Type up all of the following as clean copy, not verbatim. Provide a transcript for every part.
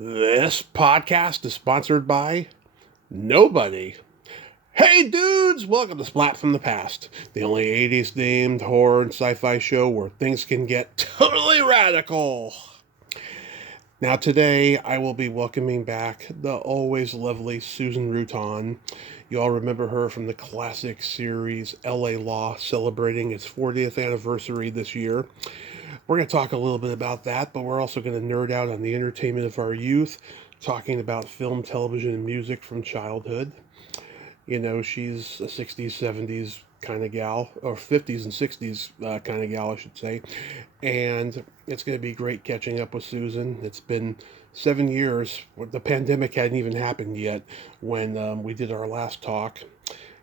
This podcast is sponsored by nobody. Hey dudes, welcome to Splat from the Past, the only 80s themed horror and sci-fi show where things can get totally radical. Now today I will be welcoming back the always lovely Susan Ruttan. You all remember her from the classic series LA Law, celebrating its 40th anniversary this year. We're going to talk a little bit about that, but we're also going to nerd out on the entertainment of our youth, talking about film, television, and music from childhood. You know, she's a 60s, 70s kind of gal, or 50s and 60s kind of gal, I should say. And it's going to be great catching up with Susan. It's been 7 years. The pandemic hadn't even happened yet when we did our last talk.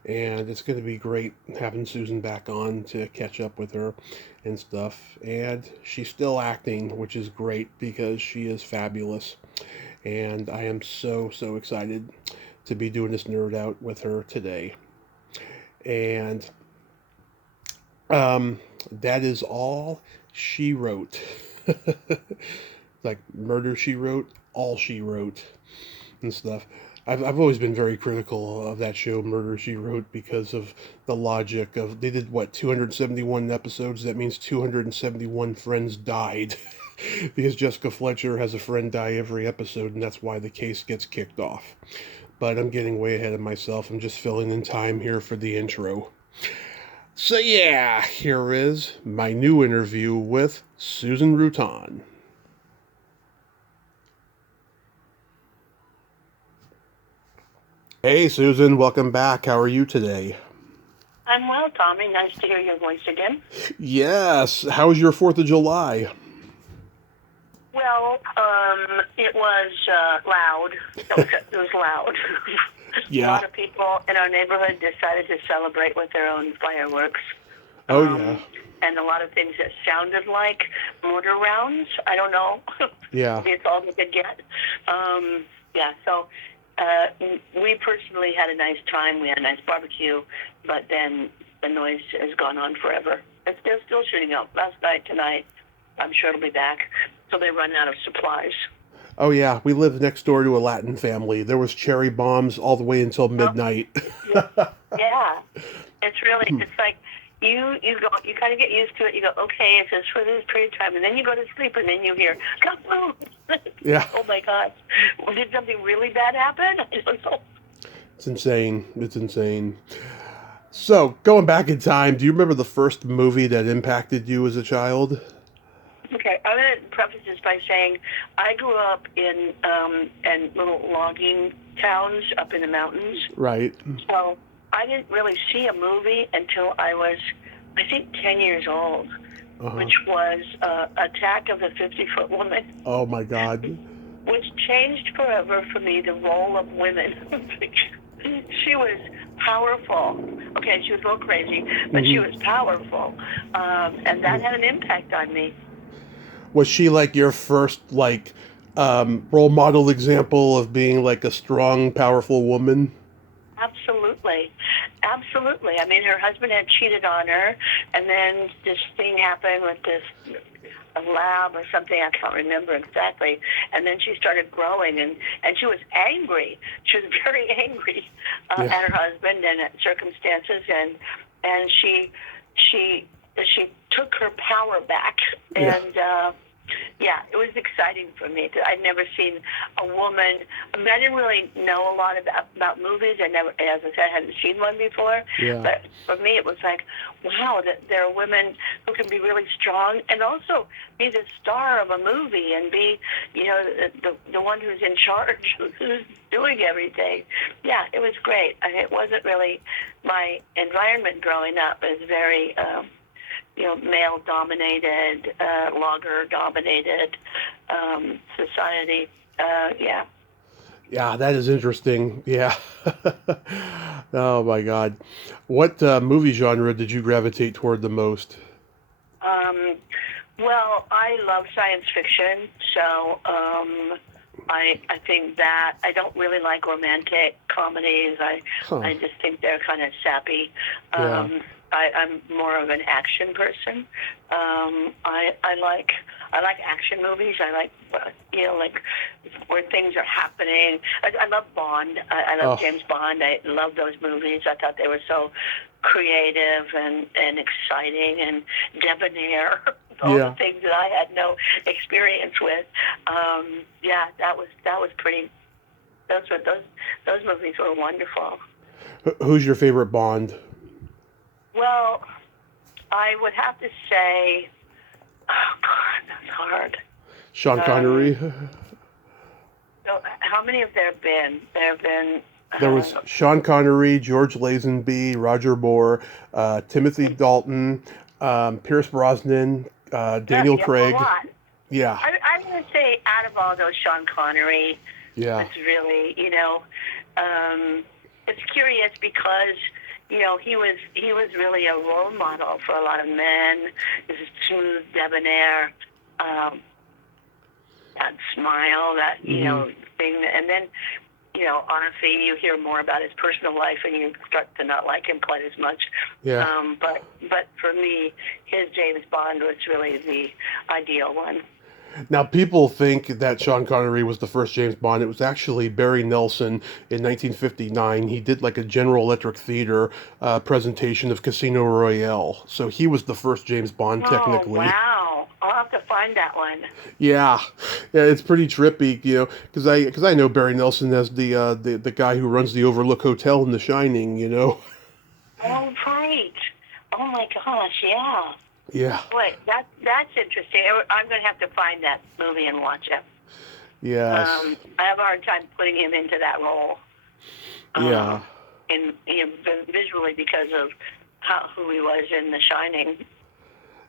And it's going to be great having Susan back on to catch up with her and stuff. And she's still acting, which is great because she is fabulous. And I am so excited to be doing this nerd out with her today. And that is all she wrote. Like Murder, She Wrote, all she wrote and stuff. I've always been very critical of that show, Murder, She Wrote, because of the logic of, they did, 271 episodes? That means 271 friends died. Because Jessica Fletcher has a friend die every episode, and that's why the case gets kicked off. But I'm getting way ahead of myself. I'm just filling in time here for the intro. So yeah, here is my new interview with Susan Ruttan. Hey, Susan, welcome back. How are you today? I'm well, Tommy. Nice to hear your voice again. Yes. How was your 4th of July? Well, it was loud. It was loud. A Yeah. lot of people in our neighborhood decided to celebrate with their own fireworks. Oh, yeah. And a lot of things that sounded like mortar rounds. I don't know. Yeah. It's all we could get. So we personally had a nice time. We had a nice barbecue, but then the noise has gone on forever. They're still shooting up last night, tonight. I'm sure it'll be back. So they run out of supplies. Oh, yeah. We live next door to a Latin family. There was cherry bombs all the way until midnight. Yeah. It's really, it's like you kind of get used to it. You go, okay, it's just for this period of time. And then you go to sleep and then you hear, kaboom! Yeah. Oh, my God. Did something really bad happen? I don't know. It's insane. It's insane. So, going back in time, do you remember the first movie that impacted you as a child? Okay, I'm going to preface this by saying I grew up in little logging towns up in the mountains. Right. So I didn't really see a movie until I was, I think, 10 years old, which was Attack of the 50-Foot Woman. Oh, my God. Which changed forever for me the role of women. She was powerful. Okay, she was a little crazy, but she was powerful. And that had an impact on me. Was she like your first role model example of being like a strong, powerful woman? Absolutely. Absolutely. I mean, her husband had cheated on her, and then this thing happened with a lab or something, I can't remember exactly, and then she started growing, and she was angry. She was very angry at her husband and at circumstances, and she took her power back, and it was exciting for me. I'd never seen a woman. I mean, I didn't really know a lot about movies. I never, as I said, I hadn't seen one before. Yeah. But for me, it was like, wow, that there are women who can be really strong and also be the star of a movie and be, the one who's in charge, who's doing everything. Yeah, it was great. I mean, it wasn't really my environment growing up. It was very male-dominated, logger-dominated society. Yeah, that is interesting. Yeah. Oh, my God. What movie genre did you gravitate toward the most? Well, I love science fiction, so I think that I don't really like romantic comedies. I just think they're kind of sappy. I'm more of an action person. I like action movies. I like like where things are happening. I love Bond. I love James Bond. I love those movies. I thought they were so creative and exciting and debonair. All the things that I had no experience with. That was pretty. Those movies were wonderful. Who's your favorite Bond? Well, I would have to say, oh God, that's hard. Sean Connery. So how many have there been? There have been. There was Sean Connery, George Lazenby, Roger Moore, Timothy Dalton, Pierce Brosnan, Daniel Craig. A lot. Yeah. I'm going to say out of all those, Sean Connery. Yeah. It's really, it's curious because, he was really a role model for a lot of men. This smooth, debonair, that smile, that, thing. And then, honestly, you hear more about his personal life and you start to not like him quite as much. Yeah. But for me, his James Bond was really the ideal one. Now, people think that Sean Connery was the first James Bond. It was actually Barry Nelson in 1959. He did like a General Electric Theater presentation of Casino Royale. So he was the first James Bond, technically. Oh, wow. I'll have to find that one. Yeah, it's pretty trippy, because I know Barry Nelson as the guy who runs the Overlook Hotel in The Shining, Oh, right. Oh, my gosh, yeah. Yeah. Wait, that's interesting. I'm going to have to find that movie and watch it. Yes. I have a hard time putting him into that role. Yeah. And visually because of who he was in The Shining.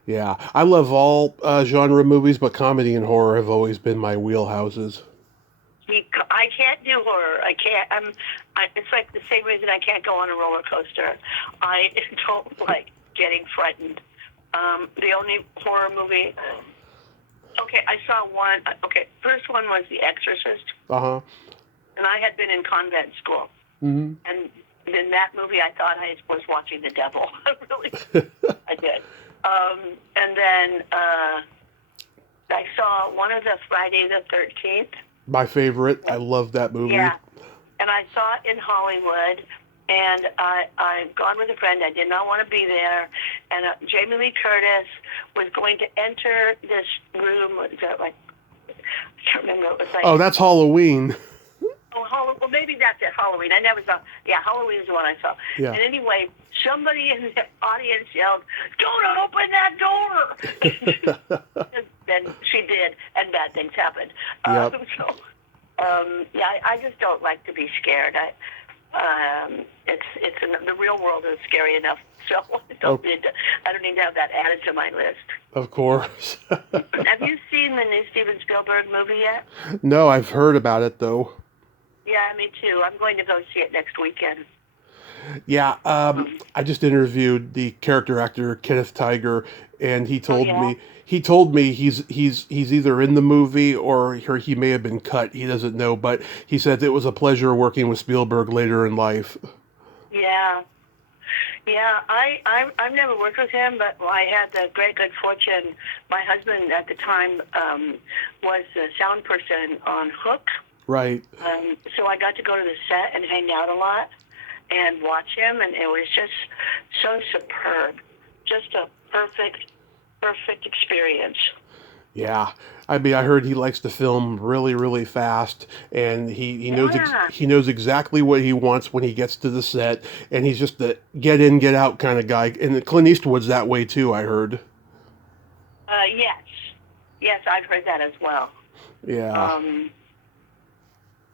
Yeah, I love all genre movies, but comedy and horror have always been my wheelhouses. I can't do horror. I can't. It's like the same reason I can't go on a roller coaster. I don't like getting frightened. The only horror movie. Okay, I saw one. Okay, first one was The Exorcist. Uh-huh. And I had been in convent school. Mm-hmm. And in that movie, I thought I was watching the devil. Really, I did. And then I saw one of the Friday the 13th. My favorite. I love that movie. Yeah. And I saw it in Hollywood. And I'd gone with a friend. I did not want to be there. And Jamie Lee Curtis was going to enter this room. I can't remember. It was like. Oh, that's Halloween. Oh, well, maybe that's it, Halloween. I never saw. Yeah, Halloween is the one I saw. Yeah. And anyway, somebody in the audience yelled, "Don't open that door!" Then she did, and bad things happened. Yep. I just don't like to be scared. The real world is scary enough, so I don't need to have that added to my list. Of course. Have you seen the new Steven Spielberg movie yet? No, I've heard about it though. Yeah, me too. I'm going to go see it next weekend. Yeah, I just interviewed the character actor Kenneth Tiger, and he told me he's either in the movie or he may have been cut. He doesn't know, but he said it was a pleasure working with Spielberg later in life. Yeah. I've never worked with him, but I had the great good fortune. My husband at the time was the sound person on Hook. Right. So I got to go to the set and hang out a lot and watch him, and it was just so superb. Just a perfect experience. Yeah. I mean, I heard he likes to film really, really fast, and he knows exactly what he wants when he gets to the set, and he's just the get in, get out kind of guy. And Clint Eastwood's that way too, I heard. Yes, I've heard that as well. Yeah.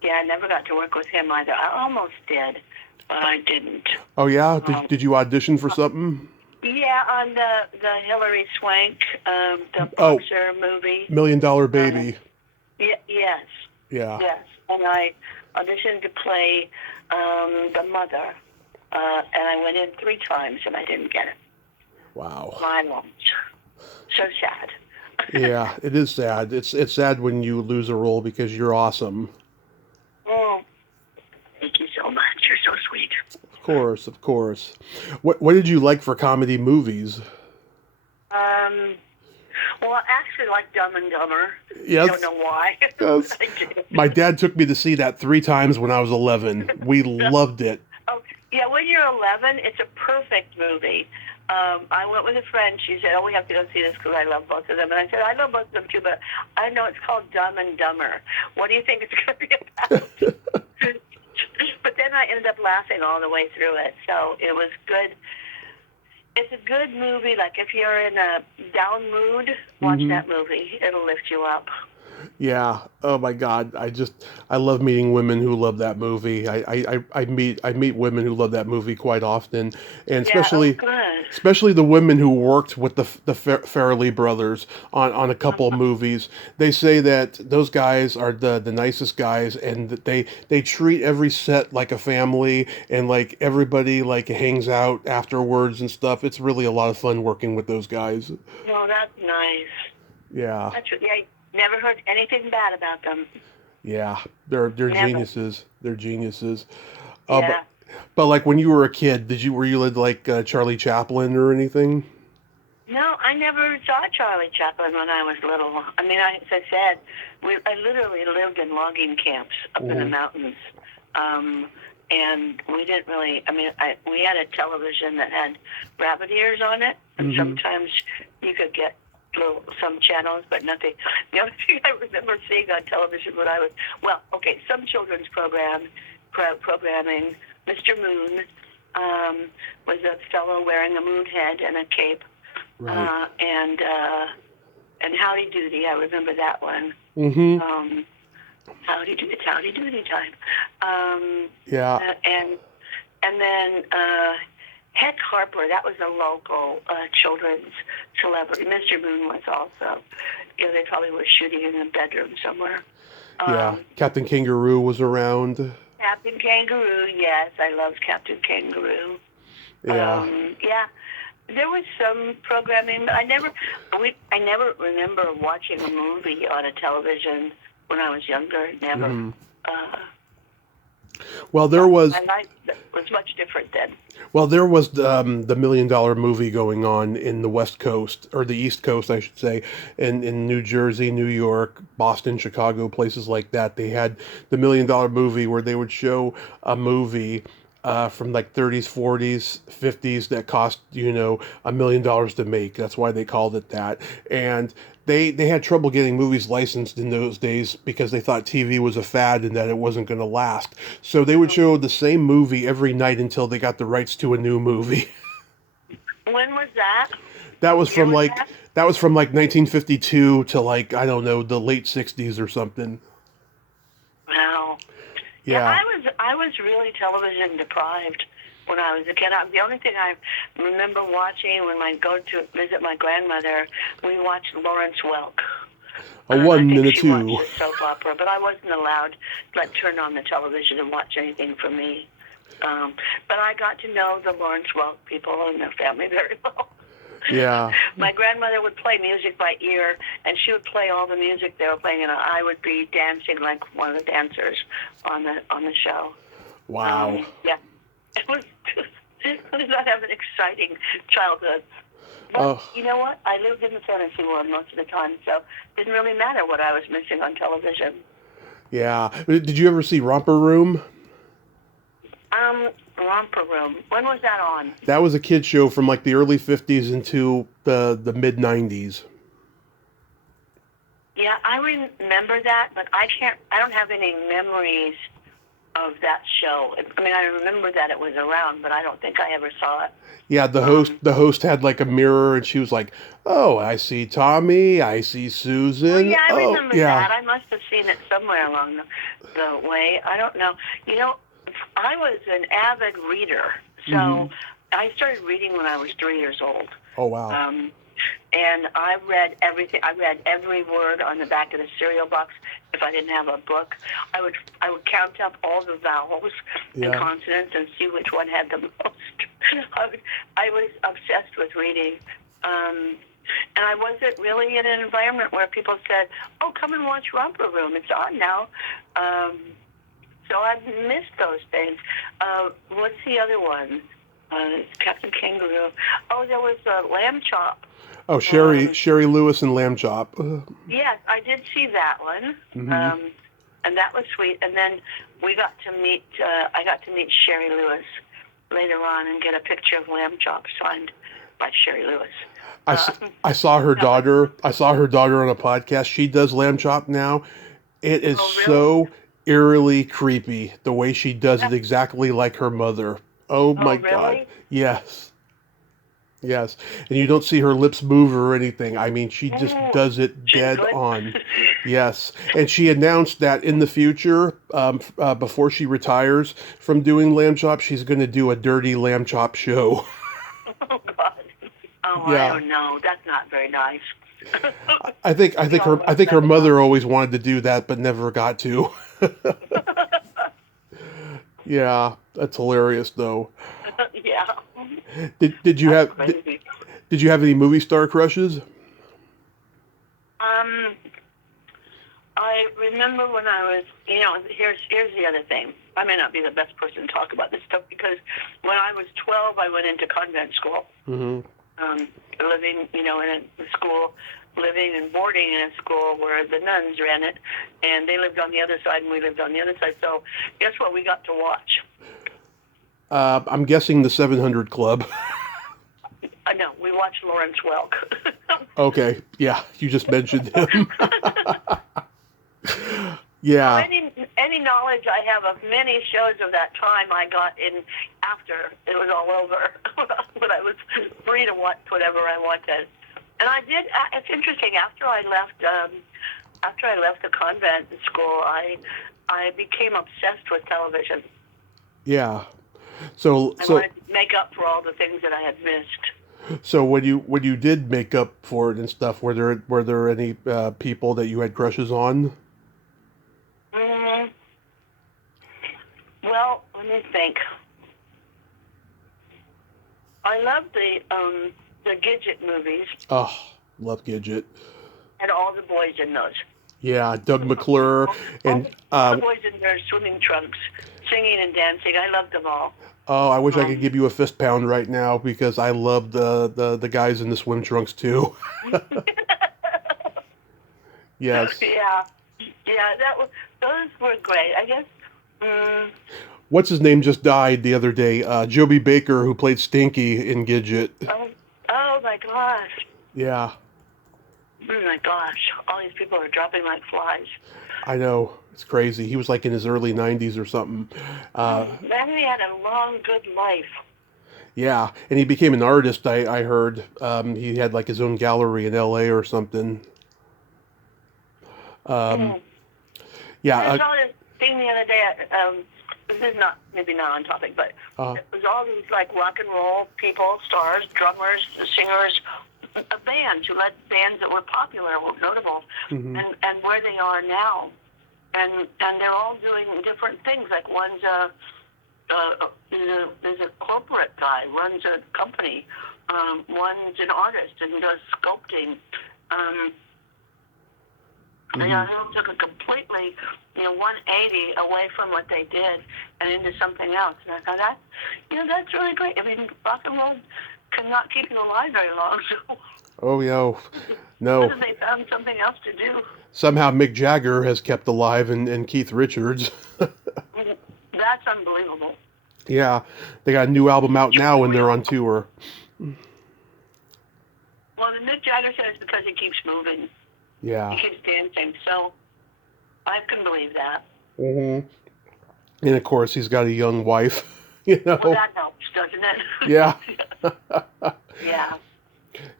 Yeah, I never got to work with him either. I almost did, but I didn't. Oh yeah? Did you audition for something? Yeah, on the Hilary Swank, the boxer movie. $1 Million Baby. Yes. Yeah. Yes, and I auditioned to play the mother, and I went in 3 times, and I didn't get it. Wow. I won't. So sad. Yeah, it is sad. It's sad when you lose a role because you're awesome. Oh, thank you so much. You're so sweet. course, of course. What did you like for comedy movies? Um, well, I actually like Dumb and Dumber. I don't Yes, know why. yes. I do. My dad took me to see that 3 times when I was 11. We loved it. Oh, yeah, when you're 11, it's a perfect movie. I went with a friend. She said, "Oh, we have to go see this because I love both of them." And I said, "I love both of them too, but I know it's called Dumb and Dumber. What do you think it's going to be about?" But then I ended up laughing all the way through it, so it was good. It's a good movie. Like if you're in a down mood, watch Hmm. that movie. It'll lift you up. Yeah. Oh my God. I love meeting women who love that movie. I meet women who love that movie quite often, and Yeah. Oh, especially good. especially the women who worked with the Farrelly brothers on a couple of Uh-huh. movies. They say that those guys are the nicest guys, and that they treat every set like a family, and like everybody like hangs out afterwards and stuff. It's really a lot of fun working with those guys. Well, that's nice. Yeah. That's yeah. Never heard anything bad about them. Yeah, they're Never. geniuses. They're geniuses. Uh, but Yeah. but like when you were a kid, were you like Charlie Chaplin or anything? No, I never saw Charlie Chaplin when I was little. I mean, as I said, I literally lived in logging camps up in the Hmm. mountains. Um, and we didn't really, I mean, we had a television that had rabbit ears on it, and Hmm. sometimes you could get some channels, but nothing. The only thing I remember seeing on television when I was, well, okay, some children's programming, Mr. Moon was a fellow wearing a moon head and a cape, Right. uh, and uh, and Howdy Doody. I remember that one. Hmm. Um, it's Howdy Doody time. Um, Yeah. and then Heck Harper. That was a local children's celebrity. Mr. Moon was also. They probably were shooting in a bedroom somewhere. Yeah. Um, Captain Kangaroo was around. Captain Kangaroo. Yes, I loved Captain Kangaroo. Yeah. Yeah, there was some programming, but I never remember watching a movie on a television when I was younger. Never. Hmm. Uh, Well, there yeah, was my life was much different then. the $1 million movie going on in the West Coast, or the East Coast, I should say, in New Jersey, New York, Boston, Chicago, places like that. They had the $1 million movie where they would show a movie from like 30s, 40s, 50s that cost $1 million to make. That's why they called it that. And they had trouble getting movies licensed in those days because they thought TV was a fad and that it wasn't going to last. So they would show the same movie every night until they got the rights to a new movie. When was that? That was What year from was like that? that was from like 1952 to like I don't know the late 60s or something. Wow. Yeah, Yeah. I was really television deprived when I was a kid. The only thing I remember watching when I go to visit my grandmother, we watched Lawrence Welk. A I one think and a she watched two. the soap opera, but I wasn't allowed to turn on the television and watch anything for me. But I got to know the Lawrence Welk people and their family very well. Yeah. My grandmother would play music by ear, and she would play all the music they were playing, and I would be dancing like one of the dancers on the show. Wow. Yeah, it was not have an exciting childhood. But Oh, you know what? I lived in the fantasy world most of the time, so it didn't really matter what I was missing on television. yeah. Did you ever see Romper Room? Romper Room. When was that on? That was a kid show from like the early 50s into the mid 90s. Yeah, I remember that, but I don't have any memories of that show. I mean, I remember that it was around, but I don't think I ever saw it. Yeah, Um, the host had like a mirror and she was like, "Oh, I see Tommy, I see well, Susan." yeah, I Oh, remember yeah. that. I must have seen it somewhere along the way. I don't know. You know, I was an avid reader, Hmm. so I started reading when I was 3 years old. Oh, wow. Um, and I read everything. I read every word on the back of the cereal box. If I didn't have a book, I would count up all the vowels and Yeah. consonants and see which one had the most. I was obsessed with reading. And I wasn't really in an environment where people said, "Oh, come and watch Romper Room. It's on now." So I've missed those things. What's the other one? Captain Kangaroo. Oh, there was Lamb Chop. Oh, Sherry Lewis and Lamb Chop. Yes, I did see that one. Mm-hmm. And that was sweet. And then we got to meet. I got to meet Sherry Lewis later on and get a picture of Lamb Chop signed by Sherry Lewis. I saw her daughter. I saw her daughter on a podcast. She does Lamb Chop now. It is really? so eerily creepy the way she does it, exactly like her mother. Oh my really? God! Yes. Yes, and you don't see her lips move or anything. I mean, she just does it dead on. Yes, and she announced that in the future, before she retires from doing Lamb Chop, she's going to do a dirty Lamb Chop show. Oh God! Oh, yeah. I don't know. That's not very nice. I think her mother always wanted to do that, but never got to. Yeah, that's hilarious, though. Yeah. Did you have any movie star crushes? I remember when I was, here's the other thing. I may not be the best person to talk about this stuff because when I was 12, I went into convent school. Mm-hmm. Living, in a school, living and boarding in a school where the nuns ran it, and they lived on the other side and we lived on the other side. So guess what we got to watch? I'm guessing the 700 Club. No, we watched Lawrence Welk. Okay, yeah, you just mentioned him. Yeah. Any knowledge I have of many shows of that time I got in after it was all over, when I was free to watch whatever I wanted. And I did. It's interesting. After I left the convent school, I became obsessed with television. Yeah. I wanted to make up for all the things that I had missed. So when you did make up for it and stuff, were there any people that you had crushes on? Well, let me think. I love the Gidget movies. Oh, love Gidget. And all the boys in those. Yeah, Doug McClure and all the boys in their swimming trunks, singing and dancing. I loved them all. Oh, I wish I could give you a fist pound right now because I love the guys in the swim trunks too. Yes. Yeah, those were great. I guess. What's his name just died the other day? Joby Baker, who played Stinky in Gidget. Oh my gosh. Yeah. Oh my gosh! All these people are dropping like flies. I know. It's crazy. He was like in his early 90s or something. Then he had a long, good life. Yeah, and he became an artist, I heard. He had like his own gallery in L.A. or something. Yeah. I saw this thing the other day. This is maybe not on topic, but it was all these like rock and roll people, stars, drummers, singers, bands who led bands that were popular, were notable, mm-hmm. and where they are now. And they're all doing different things. Like one's there's a corporate guy, runs a company. One's an artist and does sculpting. They took a completely, 180 away from what they did and into something else. And I thought that's really great. I mean, rock and roll cannot keep you alive very long. So. Oh yeah, no. Because they found something else to do. Somehow Mick Jagger has kept alive and Keith Richards. That's unbelievable. Yeah, they got a new album out now and they're on tour. Well, the Mick Jagger said it's because he keeps moving. Yeah. He keeps dancing, so I can believe that. Mm-hmm. And of course, he's got a young wife. Well, that helps, doesn't it? Yeah. Yeah.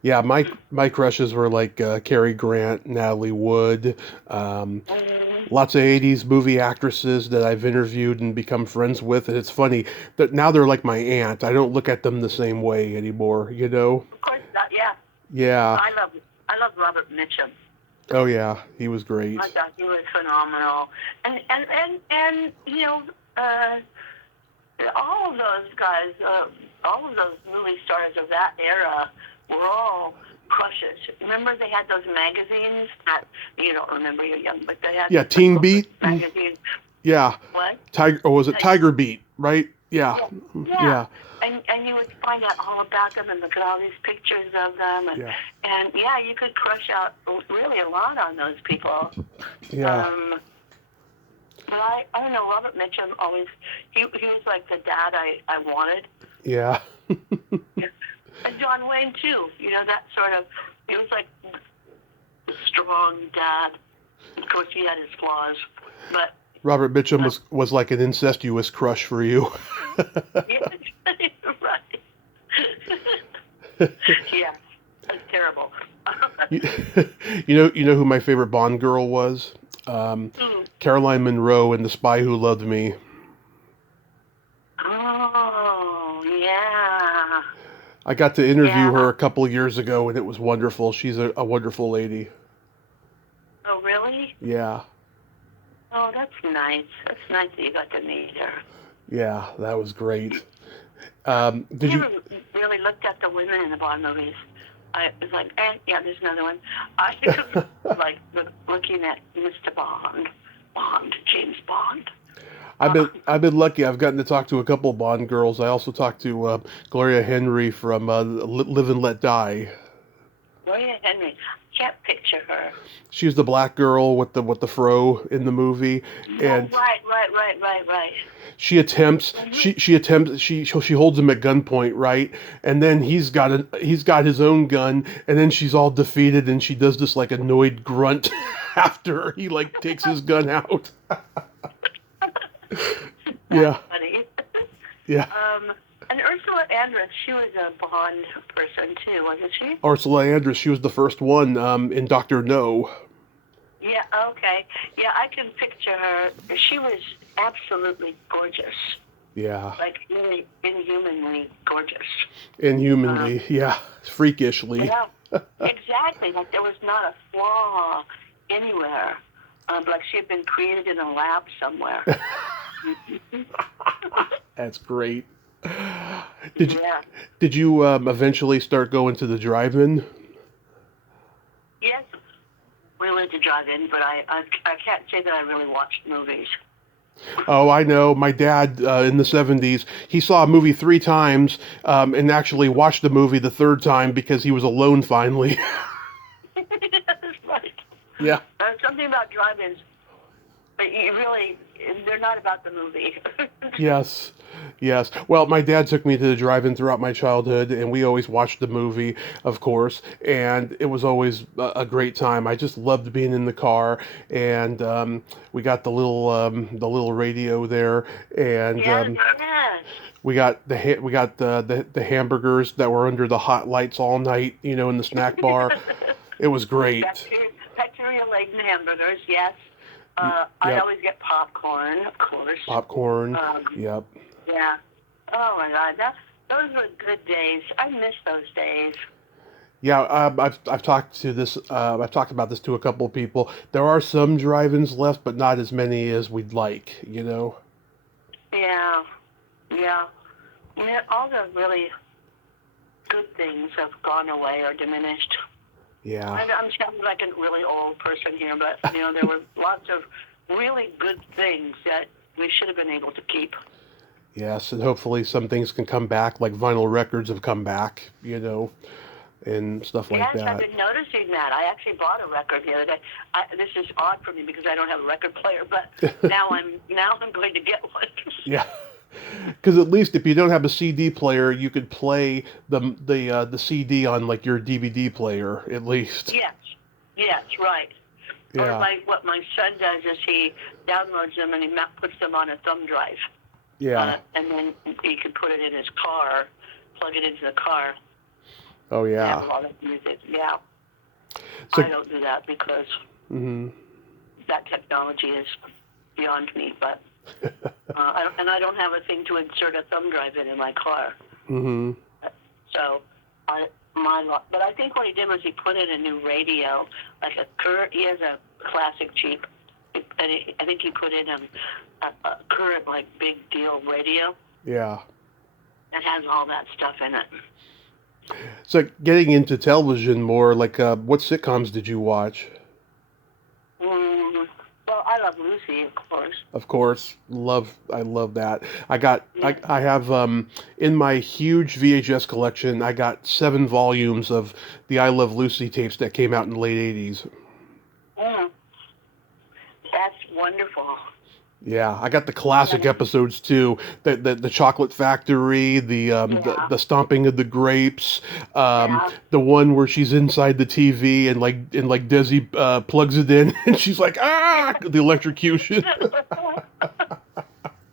Yeah, my crushes were like Cary Grant, Natalie Wood, lots of 80s movie actresses that I've interviewed and become friends with. And it's funny that now they're like my aunt. I don't look at them the same way anymore, Of course not, yeah. Yeah. I love Robert Mitchum. Oh, yeah, he was great. I thought he was phenomenal. And all of those guys, all of those movie stars of that era were all crushes. Remember they had those magazines? You don't remember, you're young, but they had Teen Beat? magazines. Yeah. What? Tiger, or was it Tiger Beat? Right? Yeah. Yeah. Yeah. And you would find out all about them and look at all these pictures of them. Yeah. And yeah, you could crush out really a lot on those people. Yeah. But I don't know, Robert Mitchum always, he was like the dad I wanted. Yeah. And John Wayne too, that sort of, he was like the strong dad. Of course, he had his flaws, but Robert Mitchum was like an incestuous crush for you. yeah, right. Yeah, that's terrible. You know who my favorite Bond girl was? Caroline Munro in The Spy Who Loved Me. Oh, yeah. I got to interview her a couple of years ago, and it was wonderful. She's a wonderful lady. Oh, really? Yeah. Oh, that's nice. That's nice that you got to meet her. Yeah, that was great. Did you really looked at the women in the Bond movies? I was like, yeah, there's another one. I like looking at Mr. Bond, James Bond. I've been lucky. I've gotten to talk to a couple of Bond girls. I also talked to Gloria Henry from Live and Let Die. Gloria Henry. Can't picture her. She was the black girl with the fro in the movie, and right. she attempts she holds him at gunpoint, right, and then he's got his own gun, and then she's all defeated, and she does this like annoyed grunt after he like takes his gun out. Yeah. Funny. Yeah. And Ursula Andress, she was a Bond person too, wasn't she? Ursula Andress, she was the first one in Dr. No. Yeah, okay. Yeah, I can picture her. She was absolutely gorgeous. Yeah. Like really inhumanly gorgeous. Inhumanly, yeah. Freakishly. Yeah, exactly. Like there was not a flaw anywhere. Like she had been created in a lab somewhere. That's great. Did you eventually start going to the drive-in? Yes, we went to drive-in, but I can't say that I really watched movies. Oh, I know. My dad, in the 70s, he saw a movie 3 times and actually watched the movie the 3rd time because he was alone finally. That's right. Yeah. Something about drive-ins, they're not about the movie. Yes. Well, my dad took me to the drive-in throughout my childhood, and we always watched the movie, of course, and it was always a great time. I just loved being in the car, and we got the little radio there, and Yes. we got the hamburgers that were under the hot lights all night, in the snack bar. It was great. Bacteria-laden hamburgers, yes. Yep. I always get popcorn, of course. Popcorn, yep. Yeah. Oh my God, those were good days. I miss those days. Yeah, I've talked about this to a couple of people. There are some drive-ins left, but not as many as we'd like. Yeah. All the really good things have gone away or diminished. Yeah. I'm sounding like a really old person here, but there were lots of really good things that we should have been able to keep. Yes, and hopefully some things can come back, like vinyl records have come back, and stuff like that. Yes, I've been noticing that. I actually bought a record the other day. This is odd for me because I don't have a record player, but now I'm going to get one. Yeah. Because at least if you don't have a CD player, you could play the CD on like your DVD player at least. Yes, right. Yeah. Or what my son does is he downloads them and he puts them on a thumb drive. Yeah. And then he can put it in his car, plug it into the car. Oh yeah. Have a lot of music. Yeah. So, I don't do that because that technology is beyond me, but. I don't have a thing to insert a thumb drive in my car. Mm-hmm. So, but I think what he did was he put in a new radio, like he has a classic Jeep, and I think he put in a current, like, big deal radio. Yeah. That has all that stuff in it. So getting into television more, like, what sitcoms did you watch? Well, I Love Lucy, of course. Of course, I love that. Yeah. I have in my huge VHS collection, I got 7 volumes of the I Love Lucy tapes that came out in the late '80s. Mm, that's wonderful. Yeah, I got the classic episodes too. The Chocolate Factory, Yeah. the Stomping of the Grapes, Yeah. the one where she's inside the TV and like Desi plugs it in and she's like the electrocution.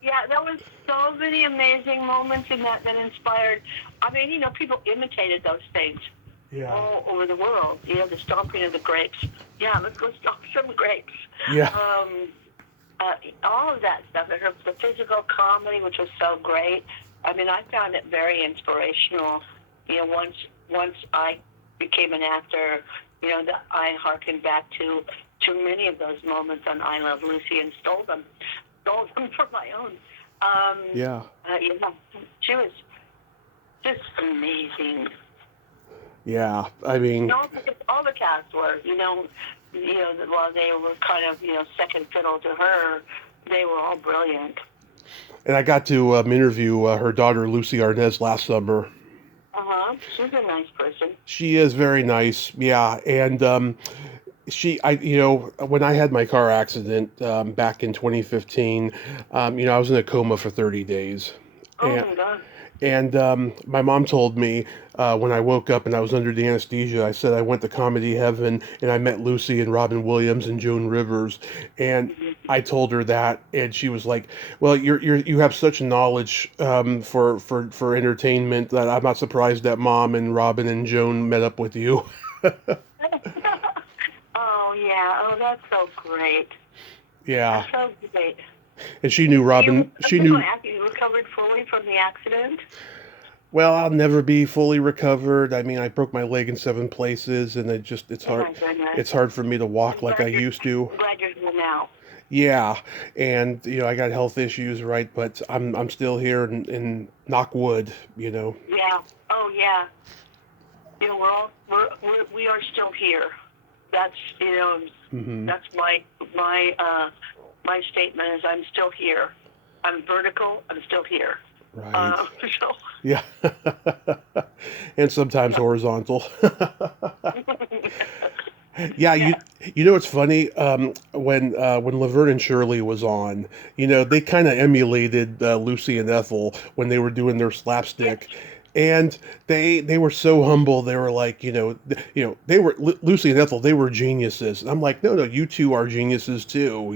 Yeah, there was so many amazing moments in that inspired. I mean, people imitated those things Yeah, all over the world. The stomping of the grapes. Yeah, let's go stomp some grapes. yeah, All of that stuff. And the physical comedy, which was so great. I mean, I found it very inspirational. Once I became an actor, that I harkened back to many of those moments on I Love Lucy and stole them for my own. yeah, She was just amazing. yeah. I mean, All the cast were, while they were kind of, second fiddle to her, they were all brilliant. and I got to interview her daughter Lucy Arnaz last summer. She's a nice person. She is very nice, yeah, and when I had my car accident back in 2015, I was in a coma for 30 days. Oh And, my God. and my mom told me when I woke up and I was under the anesthesia, I said I went to Comedy Heaven and I met Lucy and Robin Williams and Joan Rivers. And I told her that, and she was like, "Well, you have such knowledge for entertainment that I'm not surprised that Mom and Robin and Joan met up with you." Oh yeah. Oh, that's so great. Yeah. That's so great. And she knew Robin. She knew. You recovered fully from the accident? Well, I'll never be fully recovered. I mean, I broke my leg in 7 places, and it's Oh hard. my goodness. It's hard for me to walk I'm like I used to. glad you're here now. Yeah, and I got health issues, right? But I'm still here, and knock wood. Yeah. Oh yeah. We are still here. That's Hmm. that's my statement is I'm still here. I'm vertical. I'm still here. Right. So. Yeah. And sometimes horizontal. Yeah, you know what's funny? When Laverne and Shirley was on, they kind of emulated Lucy and Ethel when they were doing their slapstick, and they were so humble. They were like, they were Lucy and Ethel. They were geniuses. And I'm like, no, you two are geniuses too.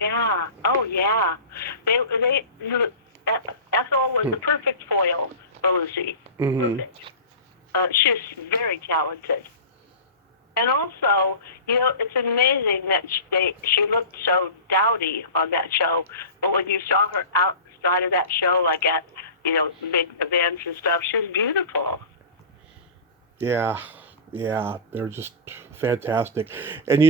Yeah. Oh yeah. Ethel was the perfect foil for Lucy. Hmm. Perfect. She's very talented. And also, it's amazing that she looked so dowdy on that show. But when you saw her outside of that show, like at, big events and stuff, she was beautiful. Yeah, yeah, they're just fantastic. And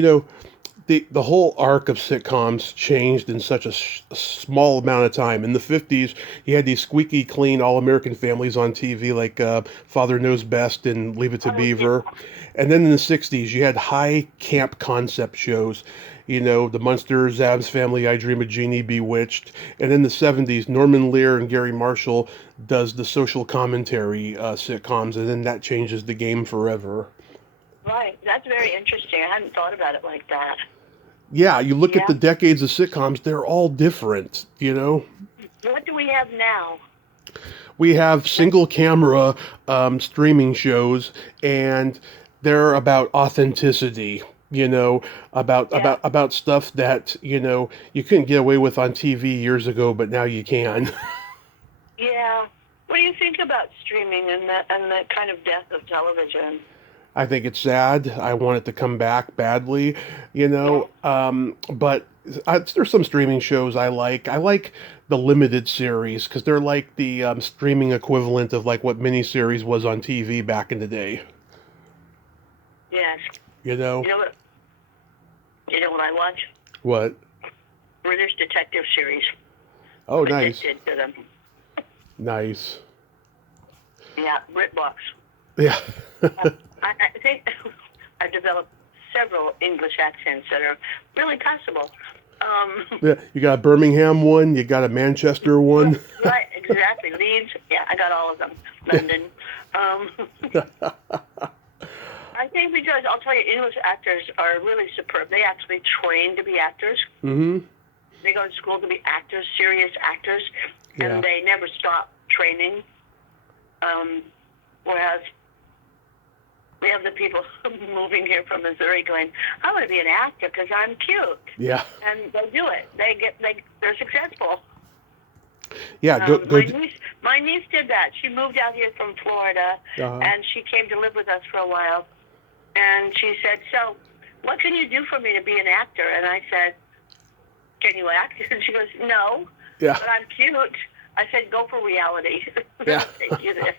the whole arc of sitcoms changed in such a small amount of time. In the '50s, you had these squeaky clean all-American families on TV like Father Knows Best and Leave It to Beaver. And then in the '60s, you had high camp concept shows. The Munsters, Addams Family, I Dream of Jeannie, Bewitched. And in the '70s, Norman Lear and Gary Marshall does the social commentary sitcoms, and then that changes the game forever. Right. That's very interesting. I hadn't thought about it like that. Yeah, you look at Yeah. the decades of sitcoms, they're all different. What do we have now? We have single camera streaming shows, and they're about authenticity. About Yeah. about stuff that you couldn't get away with on TV years ago, but now you can. Yeah. What do you think about streaming and the kind of death of television? I think it's sad. I want it to come back badly, but there's some streaming shows I like. I like the limited series because they're like the streaming equivalent of like what miniseries was on TV back in the day. Yes. You know You know what? You know what I watch? what? British detective series. Oh, nice, Addicted to them. nice. Yeah, BritBox. Yeah. I think I've developed several English accents that are really passable. Yeah, you got a Birmingham one, you got a Manchester one. Right, exactly. Leeds, yeah, I got all of them. London. I think because, I'll tell you, English actors are really superb. They actually train to be actors. Mm-hmm. They go to school to be actors, serious actors, Yeah. and they never stop training. Whereas we have the people moving here from Missouri going, I want to be an actor because I'm cute. Yeah. And they do it. They're successful. Yeah, go. My niece did that. She moved out here from Florida, and she came to live with us for a while. And she said, so what can you do for me to be an actor? And I said, can you act? And she goes, no, but I'm cute. I said, go for reality. Yeah. Take you there.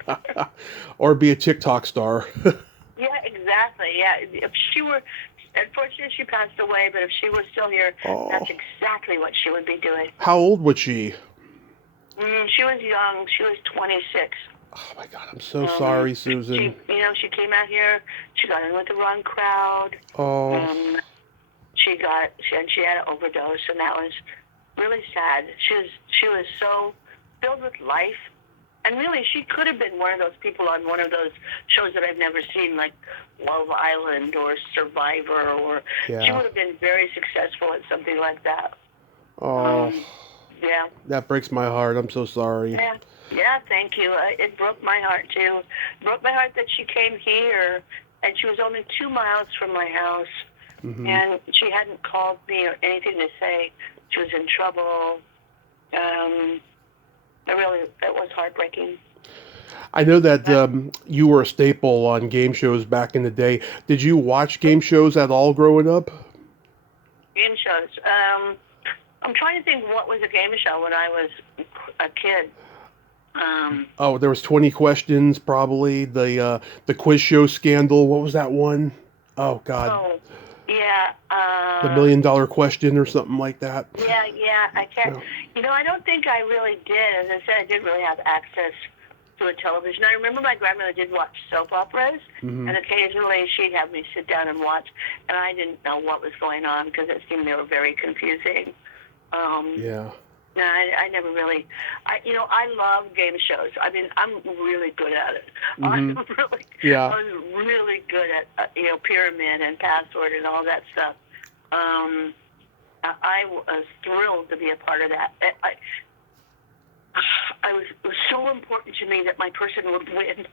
Or be a TikTok star. Yeah, exactly. Yeah, if she were, unfortunately, she passed away. But if she was still here, that's exactly what she would be doing. How old was she? She was young. She was 26. Oh my God, I'm so sorry, Susan. She came out here. She got in with the wrong crowd. Oh. She had an overdose, and that was really sad. She was so filled with life. And really, she could have been one of those people on one of those shows that I've never seen, like Love Island or Survivor, or she would have been very successful at something like that. Oh, yeah. That breaks my heart. I'm so sorry. Yeah, thank you. It broke my heart, too. It broke my heart that she came here, and she was only 2 miles from my house, and she hadn't called me or anything to say she was in trouble. It was heartbreaking. I know that you were a staple on game shows back in the day. Did you watch game shows at all growing up? Game shows. I'm trying to think what was a game show when I was a kid. There was 20 Questions, probably. The quiz show Scandal. What was that one? Oh, God. Oh, yeah. The $1 Million Question or something like that. Yeah. I can't. I don't think I really did. As I said, I didn't really have access to a television. I remember my grandmother did watch soap operas, and occasionally she'd have me sit down and watch, and I didn't know what was going on because it seemed they were very confusing. Yeah. No, I never really. I love game shows. I mean, I'm really good at it. I was really good at Pyramid and Password and all that stuff. I was thrilled to be a part of that. It was so important to me that my person would win.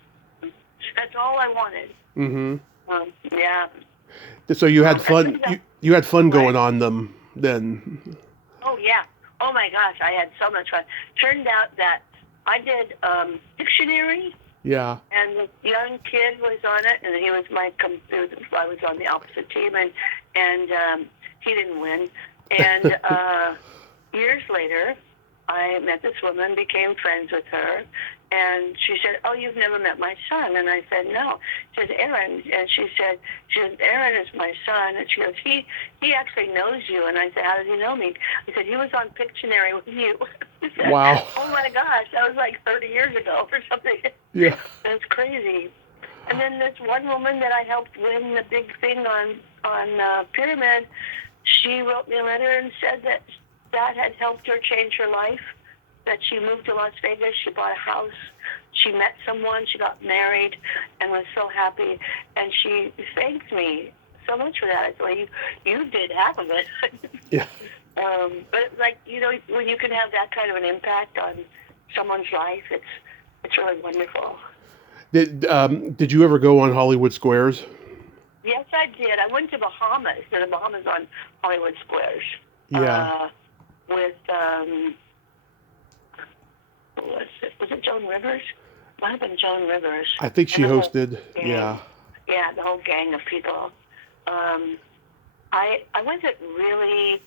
That's all I wanted. Yeah. So you had fun. You had fun going on them then. Oh yeah. Oh my gosh, I had so much fun. Turned out that I did dictionary. Yeah. And the young kid was on it, and he was I was on the opposite team, and he didn't win. And years later, I met this woman, became friends with her, and she said, "Oh, you've never met my son?" And I said, "No." She said, "Aaron," and she said, "Aaron is my son." And she goes, "He actually knows you." And I said, "How does he know me?" I said, "He was on Pictionary with you." Said, wow. Oh my gosh, that was like 30 years ago or something. Yeah. That's crazy. And then this one woman that I helped win the big thing on Pyramid, she wrote me a letter and said that had helped her change her life. That she moved to Las Vegas, she bought a house, she met someone, she got married, and was so happy. And she thanked me so much for that. I said, "Well, you did half of it." Yeah. But like when you can have that kind of an impact on someone's life, it's really wonderful. Did you ever go on Hollywood Squares? Yes, I did. I went to Bahamas. The Bahamas on Hollywood Squares. Yeah. With was it Joan Rivers? Might have been Joan Rivers. I think she hosted. Yeah. Yeah, the whole gang of people. I wasn't really.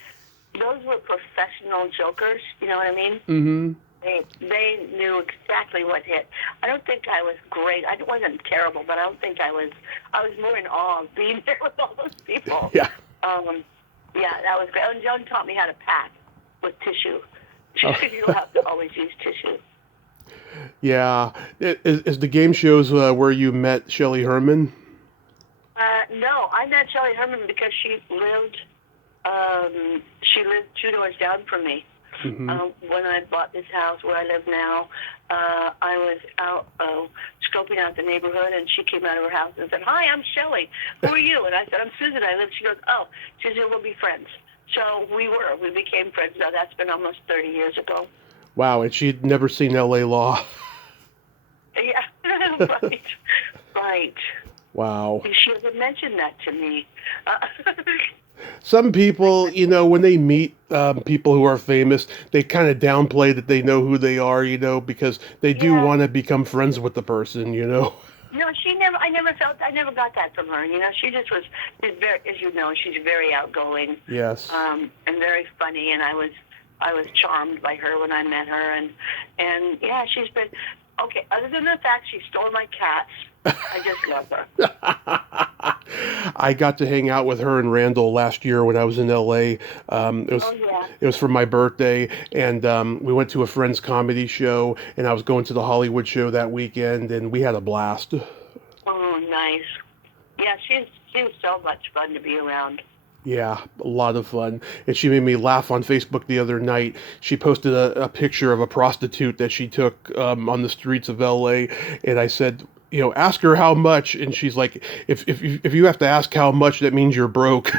Those were professional jokers. You know what I mean? Mm-hmm. They knew exactly what hit. I don't think I was great. I wasn't terrible, but I don't think I was. I was more in awe of being there with all those people. Yeah. Yeah, that was great. And Joan taught me how to pack with tissue. You have to always use tissue. Yeah. Is the game shows where you met Shelley Herman? No, I met Shelley Herman because she lived 2 doors down from me. Mm-hmm. When I bought this house where I live now, I was out scoping out the neighborhood, and she came out of her house and said, "Hi, I'm Shelley. Who are you?" And I said, "I'm Susan. I live." She goes, "Oh," she said, "We'll be friends." So we became friends. Now that's been almost 30 years ago. Wow, and she'd never seen L.A. Law. Yeah, right, right. Wow. She hasn't mentioned that to me. Some people, when they meet people who are famous, they kind of downplay that they know who they are, because they do Yeah. want to become friends with the person. No, I never got that from her. She just she's very, as you know, she's very outgoing. Yes. And very funny, and I was charmed by her when I met her, and yeah, she's been, okay, other than the fact she stole my cats, I just love her. I got to hang out with her and Randall last year when I was in LA. It was for my birthday, and we went to a friend's comedy show, and I was going to the Hollywood show that weekend, and we had a blast. Oh, nice. Yeah, she was so much fun to be around. Yeah, a lot of fun. And she made me laugh on Facebook the other night. She posted a picture of a prostitute that she took on the streets of LA. And I said, ask her how much. And she's like, if you have to ask how much, that means you're broke.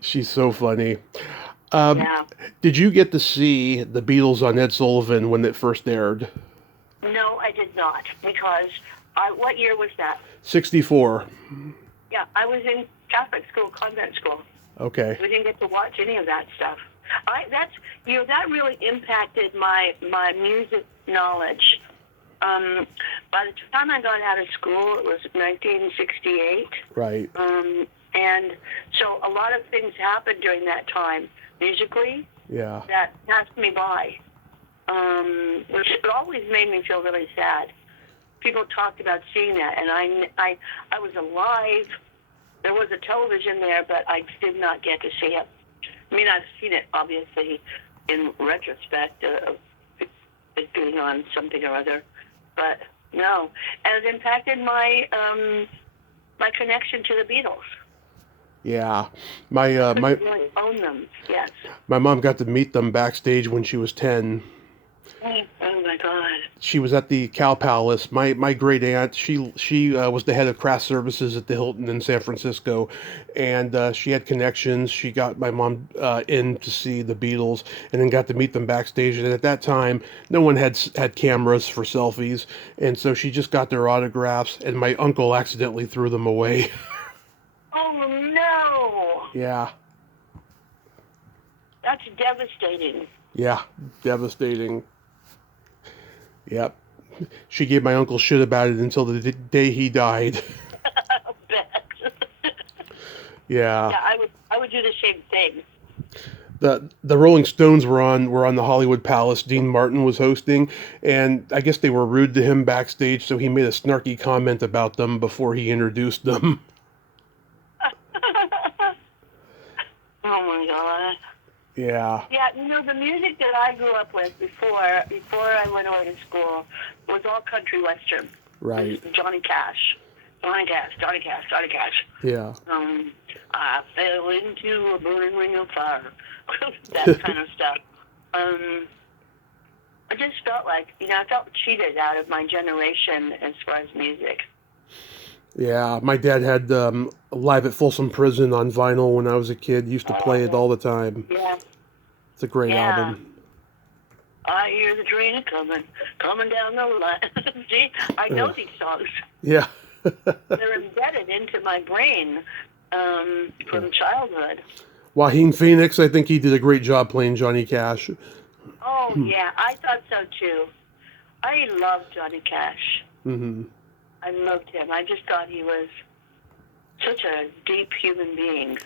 She's so funny. Yeah. Did you get to see the Beatles on Ed Sullivan when it first aired? No, I did not, because what year was that? 64. Yeah, I was in Catholic school, convent school. Okay. We didn't get to watch any of that stuff. That really impacted my music knowledge. By the time I got out of school, it was 1968. Right. And so a lot of things happened during that time, musically. Yeah. That passed me by, which always made me feel really sad. People talked about seeing that, and I was alive. There was a television there, but I did not get to see it. I mean, I've seen it, obviously, in retrospect, it being on something or other, but no. And it impacted my connection to the Beatles. Yeah, my really own them. Yes. My mom got to meet them backstage when she was 10. Oh my God. She was at the Cow Palace. My great aunt, she was the head of craft services at the Hilton in San Francisco, and she had connections. She got my mom in to see the Beatles, and then got to meet them backstage. And at that time, no one had cameras for selfies, and so she just got their autographs. And my uncle accidentally threw them away. Oh no. Yeah. That's devastating. Yeah, devastating. Yep. She gave my uncle shit about it until the day he died. I'll bet. Yeah. Yeah, I would do the same thing. The Rolling Stones were on the Hollywood Palace. Dean Martin was hosting, and I guess they were rude to him backstage, so he made a snarky comment about them before he introduced them. Oh my God. Yeah. Yeah, the music that I grew up with before I went away to school was all country western. Right. Johnny Cash. Johnny Cash. Yeah. I fell into a burning ring of fire. That kind of stuff. I just felt like, I felt cheated out of my generation as far as music. Yeah, my dad had Live at Folsom Prison on vinyl when I was a kid. He used to play it all the time. Yeah. It's a great album. I hear the train coming down the line. See, I know these songs. Yeah. They're embedded into my brain from childhood. Joaquin Phoenix, I think he did a great job playing Johnny Cash. Oh, yeah, I thought so too. I loved Johnny Cash. Mm-hmm. I loved him. I just thought he was such a deep human being.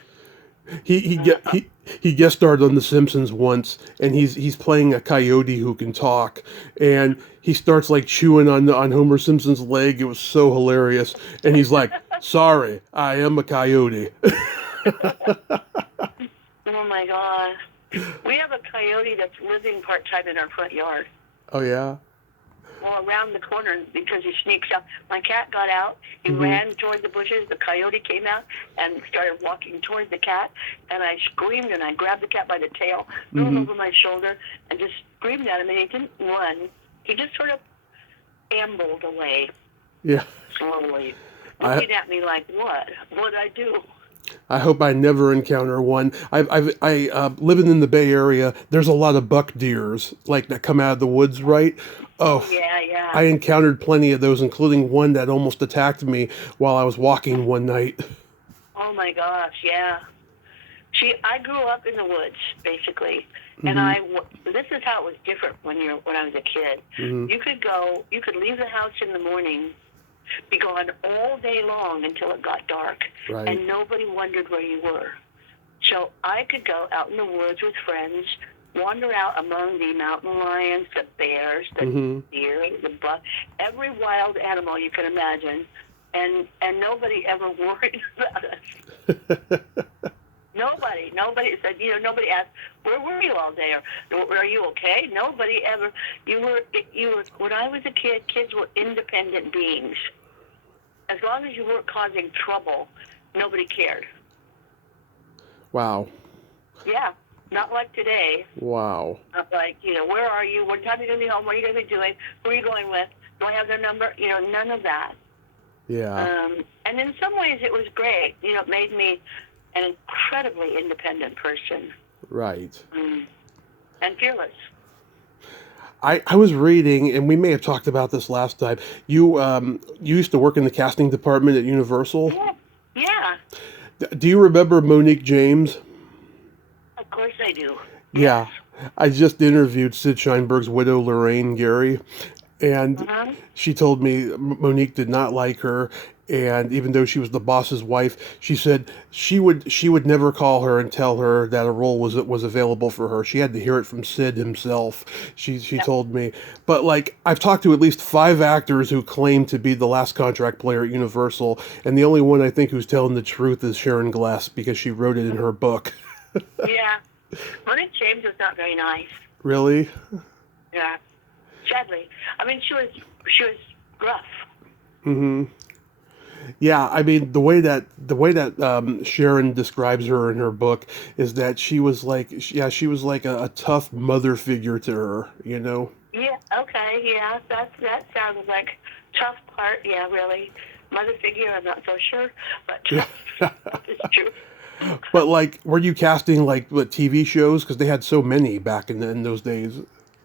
He guest starred on The Simpsons once, and he's playing a coyote who can talk, and he starts like chewing on Homer Simpson's leg. It was so hilarious, and he's like, "Sorry, I am a coyote." Oh my God, we have a coyote that's living part-time in our front yard. Oh yeah. Well, around the corner because he sneaks up. My cat got out. He Mm-hmm. ran toward the bushes. The coyote came out and started walking towards the cat. And I screamed and I grabbed the cat by the tail, threw him over my shoulder, and just screamed at him. And he didn't run. He just sort of ambled away Yeah. slowly, looking at me like, what? What'd I do? I hope I never encounter one. Living in the Bay Area, there's a lot of buck deers like that come out of the woods, right? Oh, Yeah. I encountered plenty of those, including one that almost attacked me while I was walking one night. Oh my gosh, yeah. I grew up in the woods, basically, and this is how it was different when I was a kid. You could leave the house in the morning, be gone all day long until it got dark, Right. and nobody wondered where you were. So I could go out in the woods with friends, wander out among the mountain lions, the bears, the deer, the buck, every wild animal you can imagine, and nobody ever worried about us. Nobody said, nobody asked, where were you all day? Or are you okay? Nobody ever, you were, when I was a kid, kids were independent beings. As long as you weren't causing trouble, nobody cared. Wow. Yeah, not like today. Wow. Not like, where are you? What time are you going to be home? What are you going to be doing? Who are you going with? Do I have their number? None of that. Yeah. And in some ways it was great. It made me an incredibly independent person. Right. And fearless. I was reading, and we may have talked about this last time. You used to work in the casting department at Universal. Yeah. Do you remember Monique James? Of course I do. Yeah. I just interviewed Sid Sheinberg's widow, Lorraine Gary, and she told me Monique did not like her. And even though she was the boss's wife, she said she would never call her and tell her that a role was available for her. She had to hear it from Sid himself. She told me. But like, I've talked to at least 5 actors who claim to be the last contract player at Universal, and the only one I think who's telling the truth is Sharon Glass because she wrote it in her book. Yeah. Monique James was not very nice. Really? Yeah. Sadly. I mean, she was rough. Mm-hmm. Yeah, I mean the way that Sharon describes her in her book is that she was like a tough mother figure to her, Yeah. Okay. Yeah. That sounds like tough part. Yeah. Really. Mother figure. I'm not so sure, but it's true. But like, were you casting like TV shows because they had so many back in those days?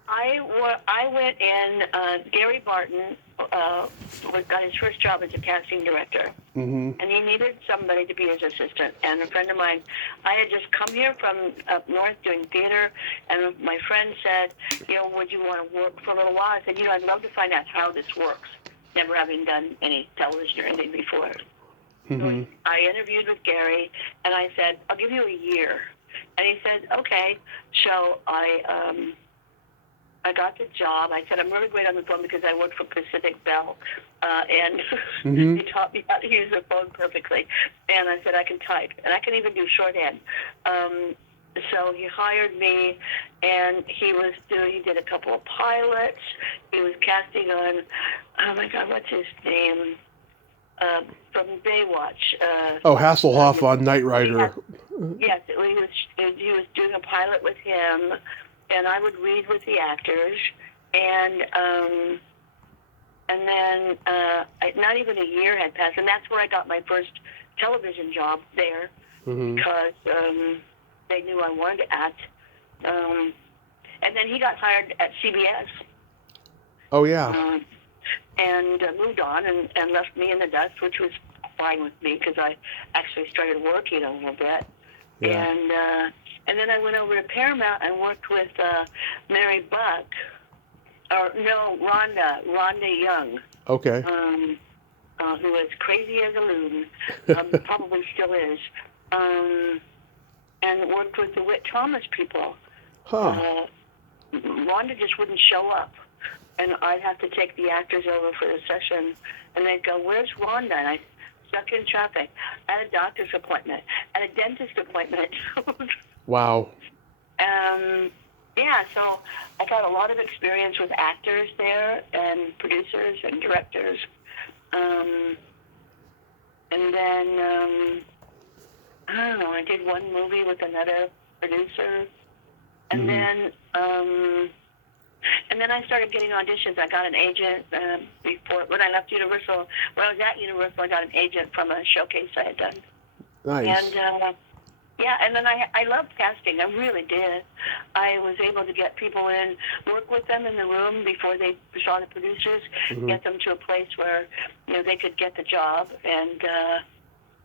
I went in. Gary Barton got his first job as a casting director, and he needed somebody to be his assistant. And a friend of mine, I had just come here from up north doing theater, and my friend said, would you want to work for a little while? I said, I'd love to find out how this works, never having done any television or anything before. So I interviewed with Gary, and I said, I'll give you a year. And he said, okay. So I got the job. I said, I'm really great on the phone because I worked for Pacific Bell, and he taught me how to use the phone perfectly. And I said, I can type, and I can even do shorthand. So he hired me, and he did a couple of pilots. He was casting on, oh my God, what's his name? From Baywatch. Hasselhoff on Knight Rider. Yes, he was doing a pilot with him, and I would read with the actors, and then not even a year had passed, and that's where I got my first television job there, because they knew I wanted to act. And then he got hired at CBS. Oh yeah. And moved on and left me in the dust, which was fine with me because I actually started working a little bit. Yeah. And then I went over to Paramount and worked with Mary Buck, Rhonda Young. Okay. Who was crazy as a loon, probably still is, and worked with the Whit Thomas people. Huh. Rhonda just wouldn't show up. And I'd have to take the actors over for the session, and they'd go, where's Rhonda? And I'd stuck in traffic. I had a doctor's appointment, at a dentist appointment. Wow. yeah, so I got a lot of experience with actors there and producers and directors. Um, and then, I don't know, I did one movie with another producer. And Mm-hmm. then I started getting auditions. I got an agent before, when I left Universal. When I was at Universal, I got an agent from a showcase I had done. Nice. And yeah, and then I loved casting. I really did. I was able to get people in, work with them in the room before they saw the producers, Mm-hmm. get them to a place where they could get the job. And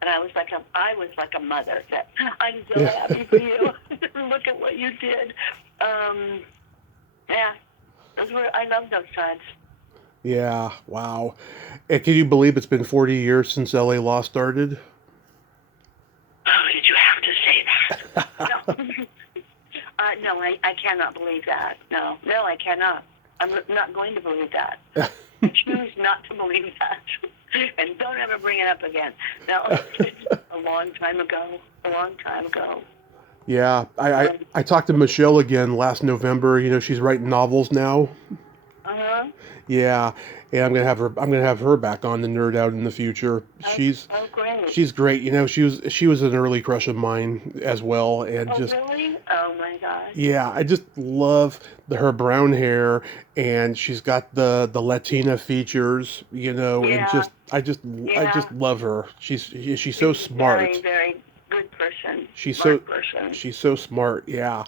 I was like a mother. That I'm so Yeah. happy for you. Look at what you did. Yeah, I love those times. Yeah. Wow. And can you believe it's been 40 years since LA Law started? Oh, did you have to say that? No. No, I cannot believe that. No, I cannot. I'm not going to believe that. I choose not to believe that. And don't ever bring it up again. No, a long time ago. A long time ago. Yeah, I talked to Michelle again last November. She's writing novels now. Uh-huh. Yeah, and I'm gonna have her back on the Nerd Out in the future. Oh, great. She's great. She was an early crush of mine as well, and Oh, just really? Oh, my gosh. yeah, I just love her brown hair, and she's got the Latina features. And Yeah, I just yeah. love her. She's She's so a very, smart. very good person. She's so Smart person. she's so smart, yeah,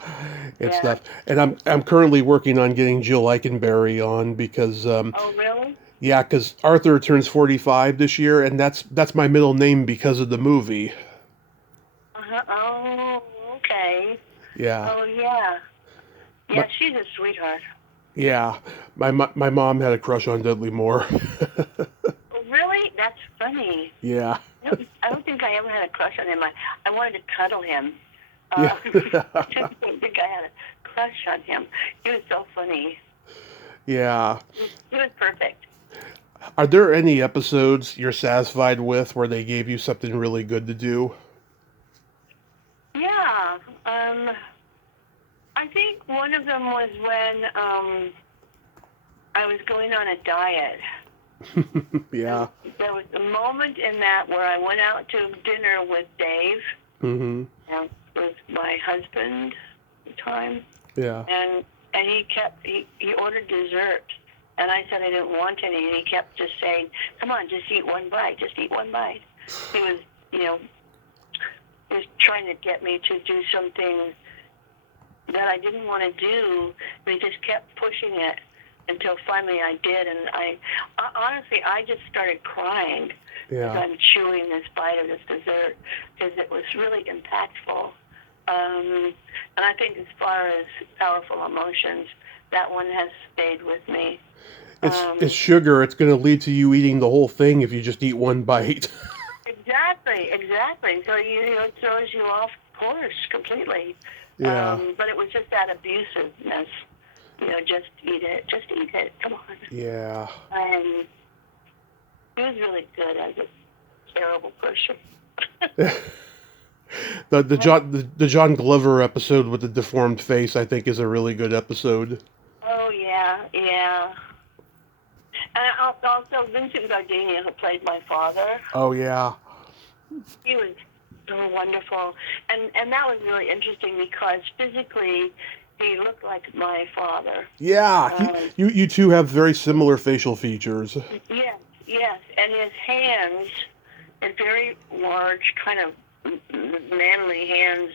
and Yeah. stuff. And I'm currently working on getting Jill Eikenberry on because Oh, really? yeah, because Arthur turns 45 this year, and that's my middle name because of the movie. Uh-huh. Oh, okay. Yeah, Oh, yeah. my Yeah, she's a sweetheart. yeah, my mom had a crush on Dudley Moore. Oh, really? That's funny. Yeah, I don't think I ever had a crush on him. I wanted to cuddle him. yeah, I just don't think I had a crush on him. He was so funny. yeah. He was perfect. Are there any episodes you're satisfied with where they gave you something really good to do? Yeah. I think one of them was when I was going on a diet. Yeah. And there was a moment in that where I went out to dinner with Dave, Mhm. with my husband at the time, Yeah. and he ordered dessert, and I said I didn't want any, and he kept just saying, "Come on, just eat one bite, just eat one bite." He was, he was trying to get me to do something that I didn't want to do, and he just kept pushing it until finally I did, and I honestly I just started crying as Yeah. I'm chewing this bite of this dessert because it was really impactful. And I think as far as powerful emotions, that one has stayed with me. It's sugar. It's going to lead to you eating the whole thing if you just eat one bite. Exactly. So it throws you off course completely. Yeah. But it was just that abusiveness. Just eat it. Just eat it. Come on. Yeah. He was really good as a terrible person. The John Glover episode with the deformed face, I think, is a really good episode. Oh, yeah. And also Vincent Gardenia, who played my father, Oh yeah. he was so wonderful. And that was really interesting because physically he looked like my father. Yeah. You two have very similar facial features. Yes. And his hands, and very large, kind of manly hands,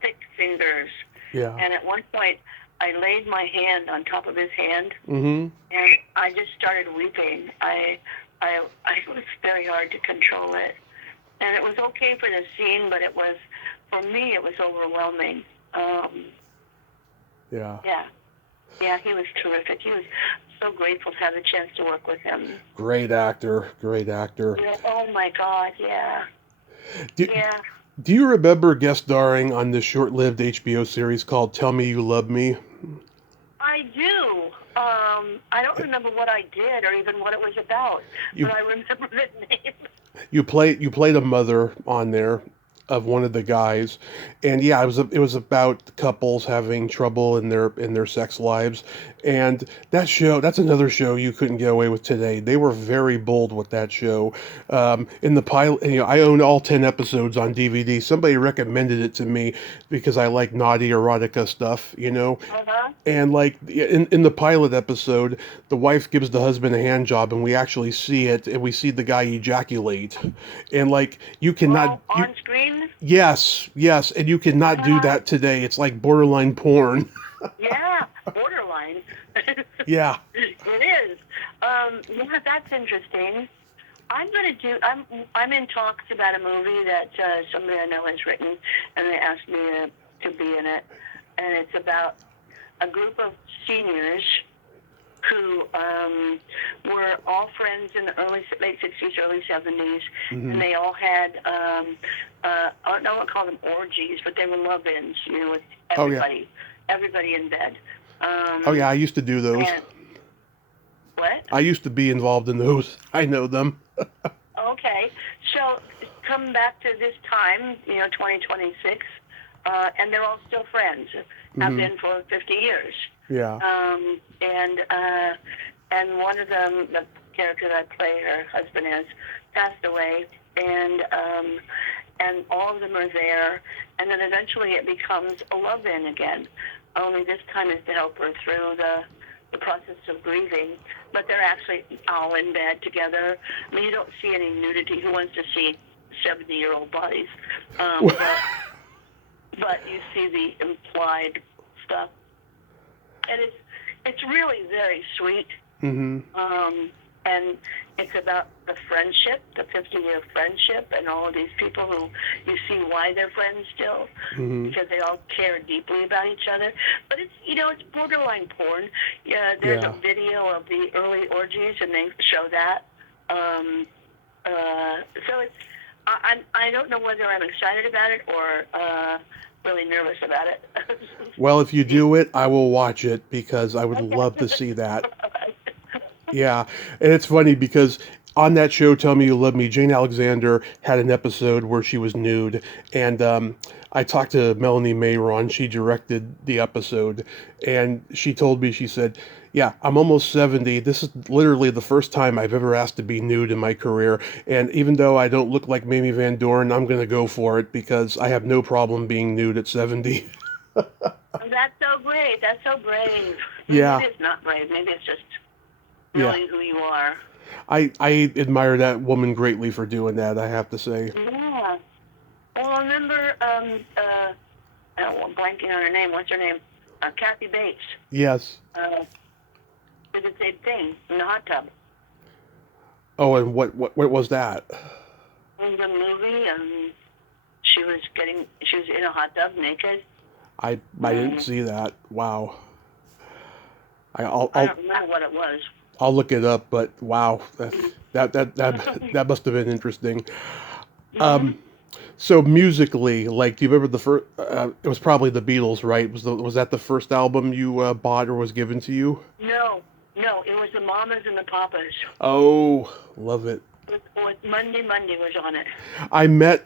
thick fingers. Yeah. And at one point, I laid my hand on top of his hand, Mm-hmm. and I just started weeping. I it was very hard to control it, and it was okay for the scene, but for me, it was overwhelming. Yeah. Yeah, he was terrific. He was so grateful to have the chance to work with him. Great actor. Great actor. Yeah, oh my God, yeah. Do, Yeah. do you remember guest starring on this short-lived HBO series called Tell Me You Love Me? I do. I don't remember what I did or even what it was about, You but I remember the name. you played a mother on there, of one of the guys, and yeah, it was about couples having trouble in their sex lives, and that's another show you couldn't get away with today. They were very bold with that show. In the pilot, I own all 10 episodes on DVD. Somebody recommended it to me because I like naughty erotica stuff, Uh-huh. and like in the pilot episode, the wife gives the husband a hand job, and we actually see it, and we see the guy ejaculate, and like you cannot Well, you on screen? yes, and you cannot do Yeah. that today. It's like borderline porn. Yeah, borderline. Yeah. It is. Yeah, that's interesting. I'm in talks about a movie that somebody I know has written, and they asked me to be in it, and it's about a group of seniors who were all friends in the late 60s, early 70s, and they all had, I don't want to call them orgies, but they were love-ins, with Oh yeah. everybody in bed. Oh yeah. I used to do those. And what? I used to be involved in those. I know them. Okay, so come back to this time, 2026, and they're all still friends. Have been for 50 years. Yeah. And one of them, the character that I play, her husband has passed away, and all of them are there, and then eventually it becomes a love-in again. Only this time is to help her through the process of grieving, but they're actually all in bed together. I mean, you don't see any nudity. Who wants to see 70-year-old bodies? But you see the implied stuff, and it's really very sweet. And it's about the friendship, the 50-year friendship, and all of these people who you see why they're friends still, because they all care deeply about each other. But it's borderline porn. Yeah, there's a video of the early orgies, and they show that. So I don't know whether I'm excited about it or really nervous about it. Well, if you do it, I will watch it because I would love to see that. Yeah, and it's funny because on that show, Tell Me You Love Me, Jane Alexander had an episode where she was nude, and I talked to Melanie Mayron. She directed the episode, and she told me, she said, "Yeah, I'm almost 70. This is literally the first time I've ever asked to be nude in my career, and even though I don't look like Mamie Van Doren, I'm going to go for it because I have no problem being nude at 70." That's so great. That's so brave. Yeah. Maybe it's not brave. Maybe it's just Yeah. knowing who you are. I admire that woman greatly for doing that, I have to say. Yeah. Well, I remember, I'm blanking on her name. What's her name? Kathy Bates. Yes. Did the same thing in the hot tub. Oh, and what was that? In the movie, she was in a hot tub naked. I didn't see that. Wow. I don't remember what it was. I'll look it up, but wow, that must have been interesting. So musically, like, do you remember the first? It was probably the Beatles, right? Was that the first album you bought or was given to you? No, it was the Mamas and the Pappas. Oh, love it. With Monday was on it. I met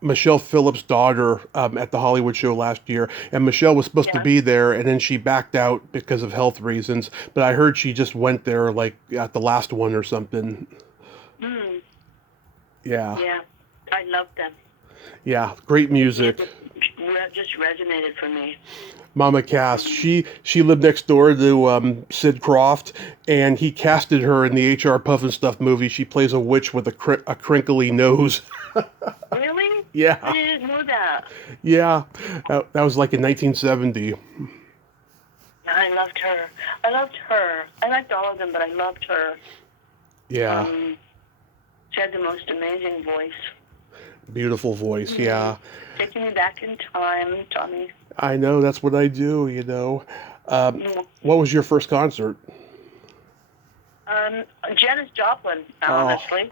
Michelle Phillips' daughter at the Hollywood show last year, and Michelle was supposed to be there, and then she backed out because of health reasons. But I heard she just went there like at the last one or something. Yeah. Yeah, I loved them. Yeah, great music. It just resonated for me. Mama Cass, she lived next door to Sid Croft, and he casted her in the H.R. Puffin Stuff movie. She plays a witch with a crinkly nose. Really? Yeah. I didn't know that. Yeah, that was like in 1970. I loved her. I liked all of them, but I loved her. Yeah. She had the most amazing voice. Beautiful voice, yeah. Taking me back in time, Tommy. I know, that's what I do, What was your first concert? Janis Joplin, honestly.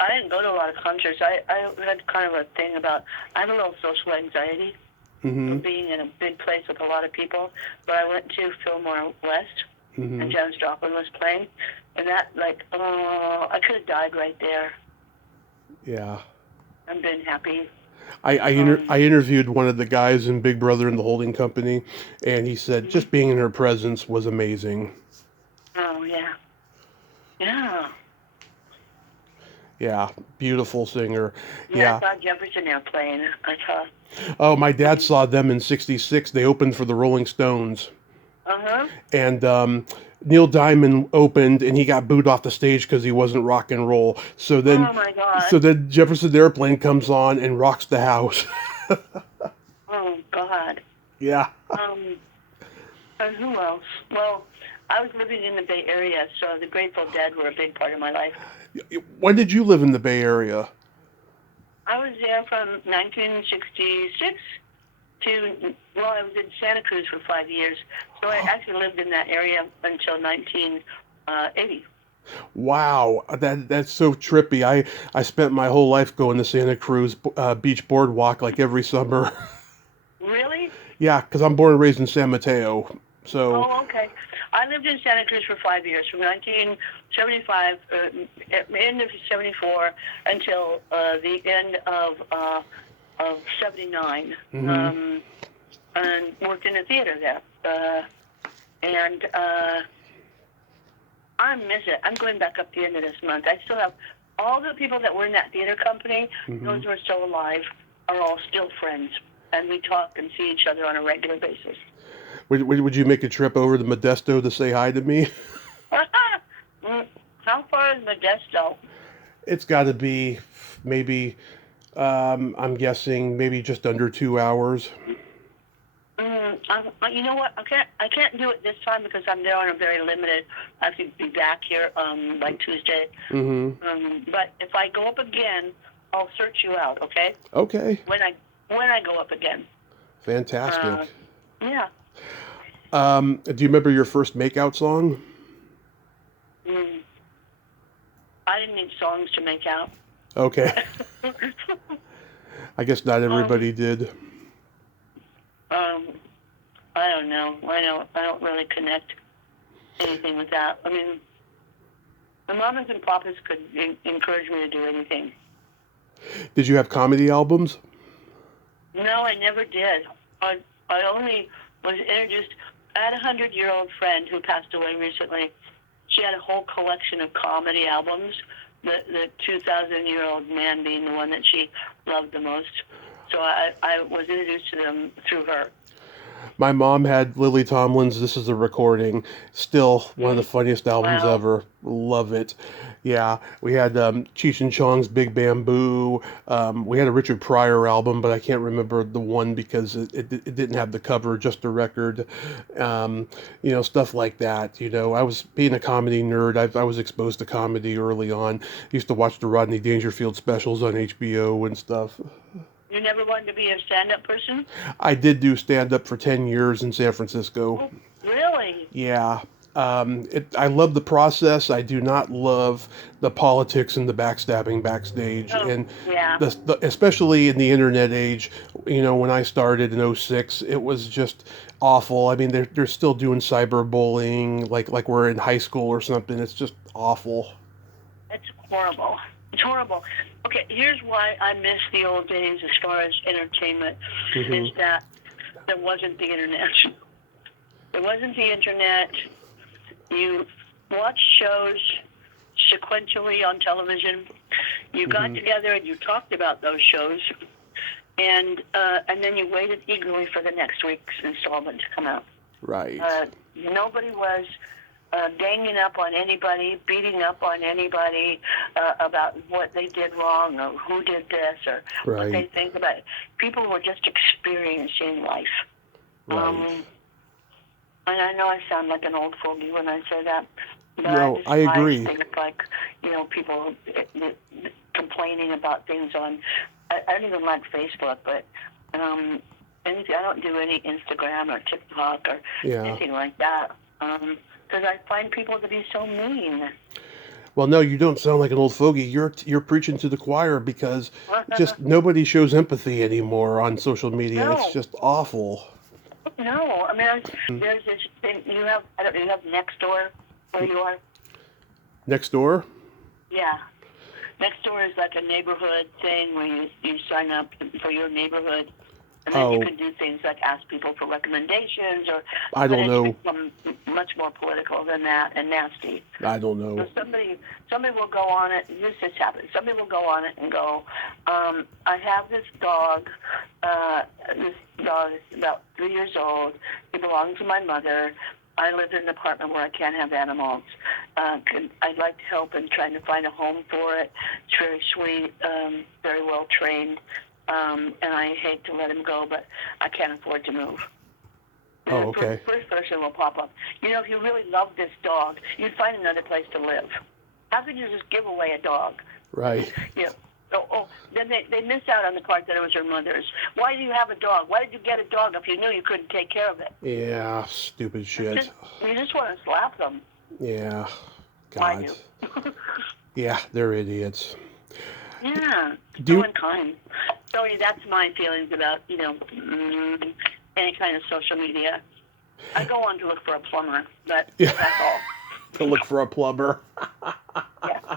I didn't go to a lot of concerts. I had kind of a thing about, I have a little social anxiety from being in a big place with a lot of people, but I went to Fillmore West, and Janis Joplin was playing, and that, I could have died right there. Yeah. I've been happy. I interviewed one of the guys in Big Brother and the Holding Company, and he said just being in her presence was amazing. Oh, yeah. Yeah. Yeah, beautiful singer. Yeah, I Yeah. saw Jefferson Airplane. I saw. Oh, my dad saw them in '66. They opened for the Rolling Stones. Uh-huh. And Neil Diamond opened, and he got booed off the stage because he wasn't rock and roll. Oh, my So God. then Jefferson Airplane comes on and rocks the house. Oh, God. Yeah. Um, and who else? Well, I was living in the Bay Area, so the Grateful Dead were a big part of my life. When did you live in the Bay Area? I was there from 1966 to, well, I was in Santa Cruz for 5 years. So I actually lived in that area until 1980. Wow, that's so trippy. I spent my whole life going to Santa Cruz Beach Boardwalk like every summer. Really? Yeah, because I'm born and raised in San Mateo. So, Oh, okay. I lived in Santa Cruz for 5 years, from 1975, end of 74 until the end of 79, and worked in a theater there. And I miss it. I'm going back up the end of this month. I still have all the people that were in that theater company, those who are still alive, are all still friends. And we talk and see each other on a regular basis. would you make a trip over to Modesto to say hi to me? How far is Modesto? It's got to be maybe, I'm guessing, maybe just under 2 hours. You know what? I can't do it this time because I'm there on a very limited. I have to be back here like Tuesday. But if I go up again, I'll search you out. Okay? Okay. When I go up again. Fantastic. Yeah. Do you remember your first makeout song? I didn't need songs to make out. Okay. I guess not everybody did. I don't know. I don't really connect anything with that. I mean, the Mamas and Pappas could encourage me to do anything. Did you have comedy albums? No, I never did. I only was introduced. I had a 100-year-old friend who passed away recently. She had a whole collection of comedy albums. The 2,000-year-old man being the one that she loved the most. So I was introduced to them through her. My mom had Lily Tomlin's This Is a Recording. Still one of the funniest albums ever. Love it. Yeah, we had Cheech and Chong's Big Bamboo. We had a Richard Pryor album, but I can't remember the one because it didn't have the cover, just a record. Stuff like that. I was being a comedy nerd. I was exposed to comedy early on. Used to watch the Rodney Dangerfield specials on HBO and stuff. You never wanted to be a stand-up person? I did do stand-up for 10 years in San Francisco. Oh, really? Yeah. I love the process. I do not love the politics and the backstabbing backstage. And yeah. Especially in the internet age, when I started in '06, it was just awful. I mean, they're still doing cyberbullying like we're in high school or something. It's just awful. It's horrible. It's horrible. Okay, here's why I miss the old days as far as entertainment, is that there wasn't the internet. There wasn't the internet. You watched shows sequentially on television. You got together and you talked about those shows, and then you waited eagerly for the next week's installment to come out. Right. Nobody was ganging up on anybody, beating up on anybody about what they did wrong or who did this or what they think about it. People were just experiencing life. Right. And I know I sound like an old fogey when I say that. But No, I agree. Things like, people complaining about things on, I don't even like Facebook, but anything, I don't do any Instagram or TikTok or anything like that. Because I find people to be so mean. Well, no, you don't sound like an old fogey. You're preaching to the choir because just nobody shows empathy anymore on social media. No. It's just awful. No, I mean, there's this thing you have Nextdoor where you are. Next door? Yeah. Next door is like a neighborhood thing where you sign up for your neighborhood, and then you Oh, can do things like ask people for recommendations, I but don't it's know. become much more political than that and nasty. I don't So know. somebody will go on it. This has happened. Somebody will go on it and go, I have this dog. This dog is about 3 years old. He belongs to my mother. I live in an apartment where I can't have animals. I'd like to help in trying to find a home for it. It's very sweet, very well trained, and I hate to let him go, but I can't afford to move. Oh, The okay. first person will pop up. If you really love this dog, you'd find another place to live. How could you just give away a dog? Right. Then they miss out on the part that it was her mother's. Why do you have a dog? Why did you get a dog if you knew you couldn't take care of it? Yeah, stupid shit. You just want to slap them. Yeah. I God. do. Yeah, they're idiots. Yeah, Do so you, unkind. So that's my feelings about, any kind of social media. I go on to look for a plumber, but yeah, that's all. to look for a plumber. Yeah.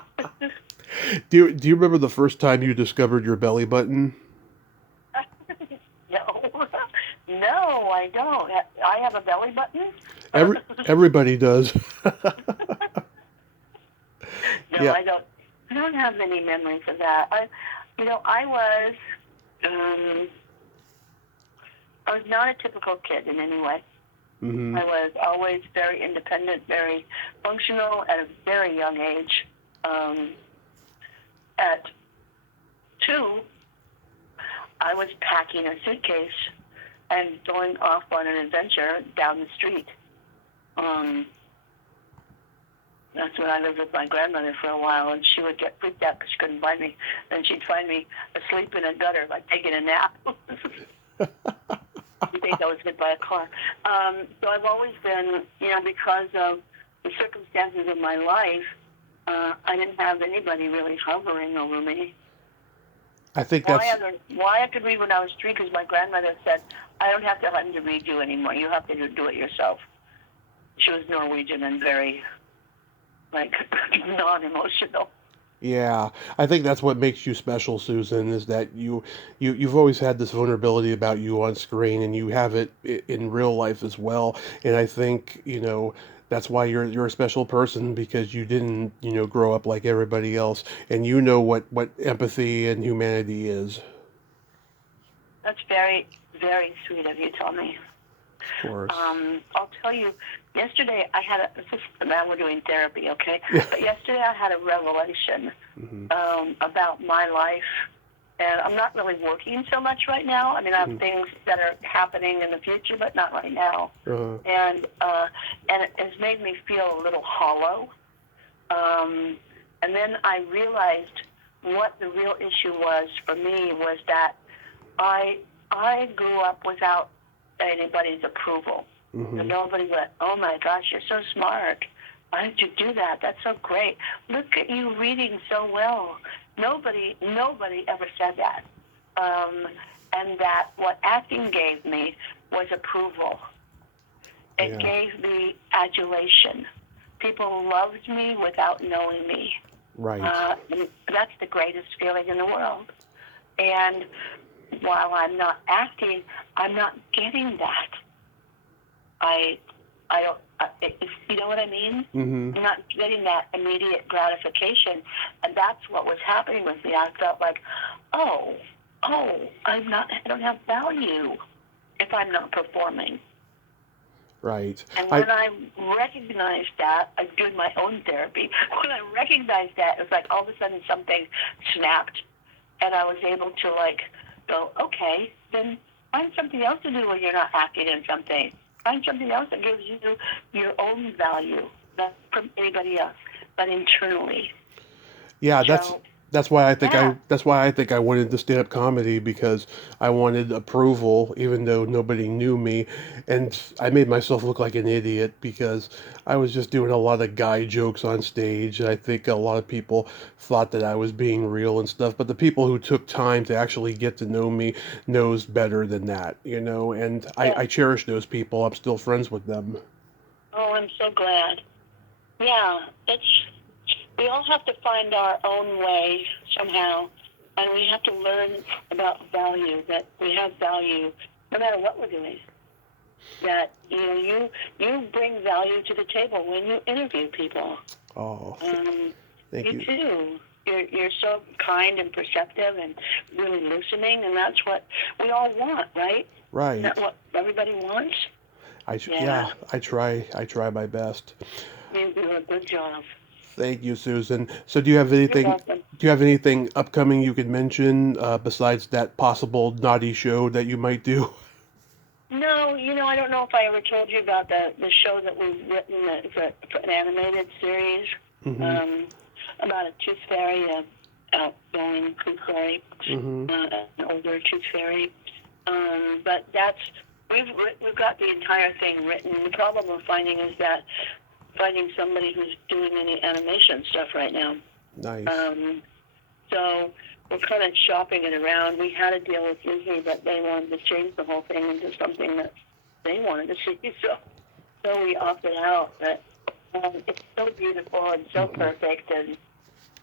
Do you remember the first time you discovered your belly button? No. No, I don't. I have a belly button? Everybody does. No, Yeah. I don't. I don't have any memories of that. I was, um, I was not a typical kid in any way. Hmm. I was always very independent, very functional at a very young age. At 2, I was packing a suitcase and going off on an adventure down the street. That's when I lived with my grandmother for a while, and she would get freaked out because she couldn't find me. Then she'd find me asleep in a gutter, like taking a nap. You think I was hit by a car. So I've always been, because of the circumstances of my life, I didn't have anybody really hovering over me. I think that's Why I could read when I was 3, because my grandmother said, I don't have to let him to read you anymore. You have to do it yourself. She was Norwegian and very, non-emotional. yeah. I think that's what makes you special, Susan, is that you've always had this vulnerability about you on screen, and you have it in real life as well. And I think that's why you're a special person, because you didn't grow up like everybody else, and you know what empathy and humanity is. That's very, very sweet of you, Tommy. Of course. I'll tell you, yesterday I had now we're doing therapy, okay? Yeah. But yesterday I had a revelation Hmm. about my life, and I'm not really working so much right now. I mean, I have things that are happening in the future, but not right now. Uh, And it has made me feel a little hollow. And then I realized what the real issue was for me was that I grew up without anybody's approval. hmm. And nobody went, oh my gosh, you're so smart. Why did you do that? That's so great. Look at you reading so well. Nobody ever said that. And that what acting gave me was approval. It Yeah. gave me adulation. People loved me without knowing me. Right. That's the greatest feeling in the world. And while I'm not acting, I'm not getting that. I don't. You know what I mean? Hmm. I'm not getting that immediate gratification, and that's what was happening with me. I felt like, oh, I don't have value if I'm not performing. Right. And when I recognized that, I'm doing my own therapy. When I recognized that, it was like all of a sudden something snapped, and I was able to go, okay, then find something else to do when you're not acting in something. Find something else that gives you your own value, not from anybody else, but internally. Yeah, So, that's why I think yeah, I went into stand-up comedy, because I wanted approval even though nobody knew me, and I made myself look like an idiot because I was just doing a lot of guy jokes on stage. And I think a lot of people thought that I was being real and stuff, but the people who took time to actually get to know me knows better than that, and yeah. I cherish those people. I'm still friends with them. Oh, I'm so glad. Yeah, we all have to find our own way somehow, and we have to learn about value, that we have value no matter what we're doing. That you bring value to the table when you interview people. Oh, thank you. You do. You're so kind and perceptive and really listening, and that's what we all want, right? Right. Isn't that what everybody wants? I try my best. You do a good job. Thank you, Susan. So do you have anything upcoming you could mention besides that possible naughty show that you might do? No, I don't know if I ever told you about the show that we've written. It's an animated series about a tooth fairy, outgoing tooth fairy, an older tooth fairy. But we've got the entire thing written. The problem we're finding is that finding somebody who's doing any animation stuff right now. Nice. So we're kind of shopping it around. We had a deal with Disney, but they wanted to change the whole thing into something that they wanted to see. So we opted out. But it's so beautiful and so perfect, and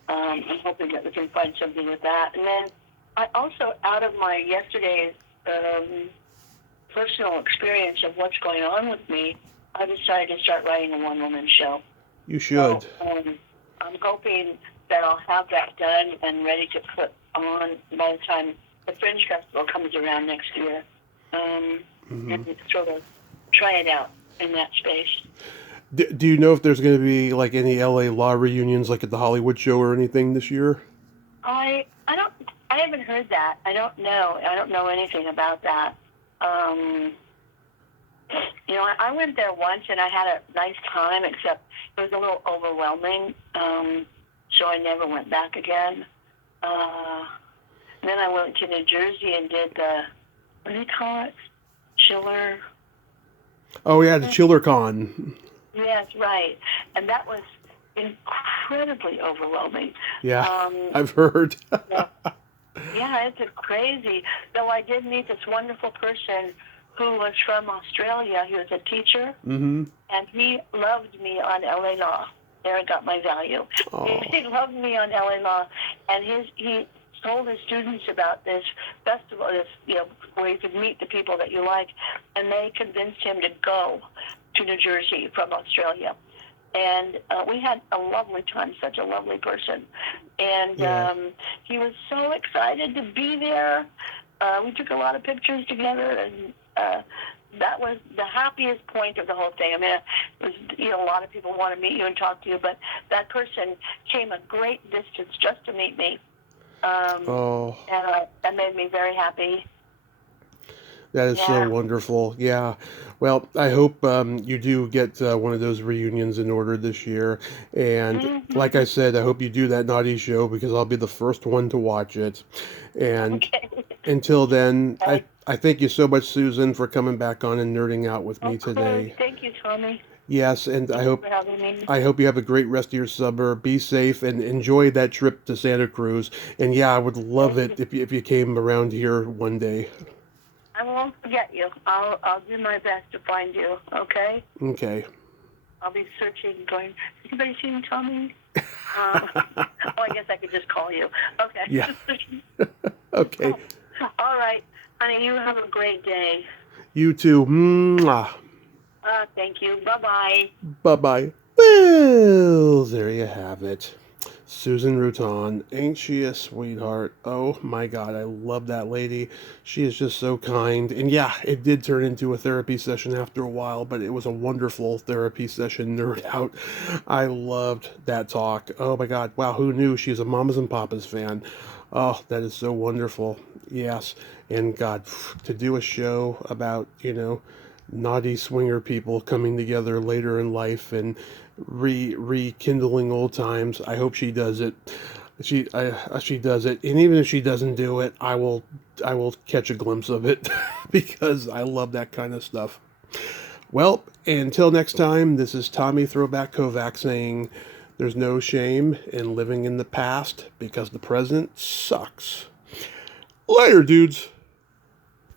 I'm hoping that we can find something with that. And then I also, out of my yesterday's personal experience of what's going on with me, I decided to start writing a one-woman show. You should. So, I'm hoping that I'll have that done and ready to put on by the time the Fringe Festival comes around next year. And sort of try it out in that space. Do you know if there's going to be like any LA Law reunions like at the Hollywood show or anything this year? I haven't heard that. I don't know. I don't know anything about that. I went there once and I had a nice time, except it was a little overwhelming. So I never went back again. Then I went to New Jersey and did what do they call it? Chiller. Oh yeah, the Chiller Con. Yes, right. And that was incredibly overwhelming. Yeah, I've heard. Yeah, it's crazy. Though I did meet this wonderful person who was from Australia. He was a teacher, and he loved me on LA Law. There I got my value. He loved me on LA Law, and he told his students about this festival, where you could meet the people that you like, and they convinced him to go to New Jersey from Australia. And we had a lovely time, such a lovely person. And he was so excited to be there. We took a lot of pictures together, and that was the happiest point of the whole thing. I mean, it was, a lot of people want to meet you and talk to you, but that person came a great distance just to meet me. And that made me very happy. That is so wonderful. Yeah. Well, I hope you do get one of those reunions in order this year. And like I said, I hope you do that naughty show because I'll be the first one to watch it. And until then, I thank you so much, Susan, for coming back on and nerding out with me today. Thank you, Tommy. Yes, and Thank you for having me. I hope you have a great rest of your summer. Be safe and enjoy that trip to Santa Cruz. And yeah, I would love it if you came around here one day. I won't forget you. I'll do my best to find you, okay? Okay. I'll be searching, going, has anybody seen Tommy? I guess I could just call you. Okay. Yeah. Okay. All right. Honey, you have a great day. You too. Mwah. Thank you. Bye-bye. Bye-bye. Well, there you have it. Susan Ruttan, ain't she a sweetheart? Oh my God, I love that lady. She is just so kind. And yeah, it did turn into a therapy session after a while, but it was a wonderful therapy session, nerd out. I loved that talk. Oh my God, wow, who knew she's a Mamas and Pappas fan? Oh, that is so wonderful. Yes, and God, to do a show about, naughty swinger people coming together later in life and rekindling old times. I hope she does it. She does it, and even if she doesn't do it, I will catch a glimpse of it because I love that kind of stuff. Well, until next time, this is Tommy Throwback Kovac saying there's no shame in living in the past because the present sucks. Later, dudes.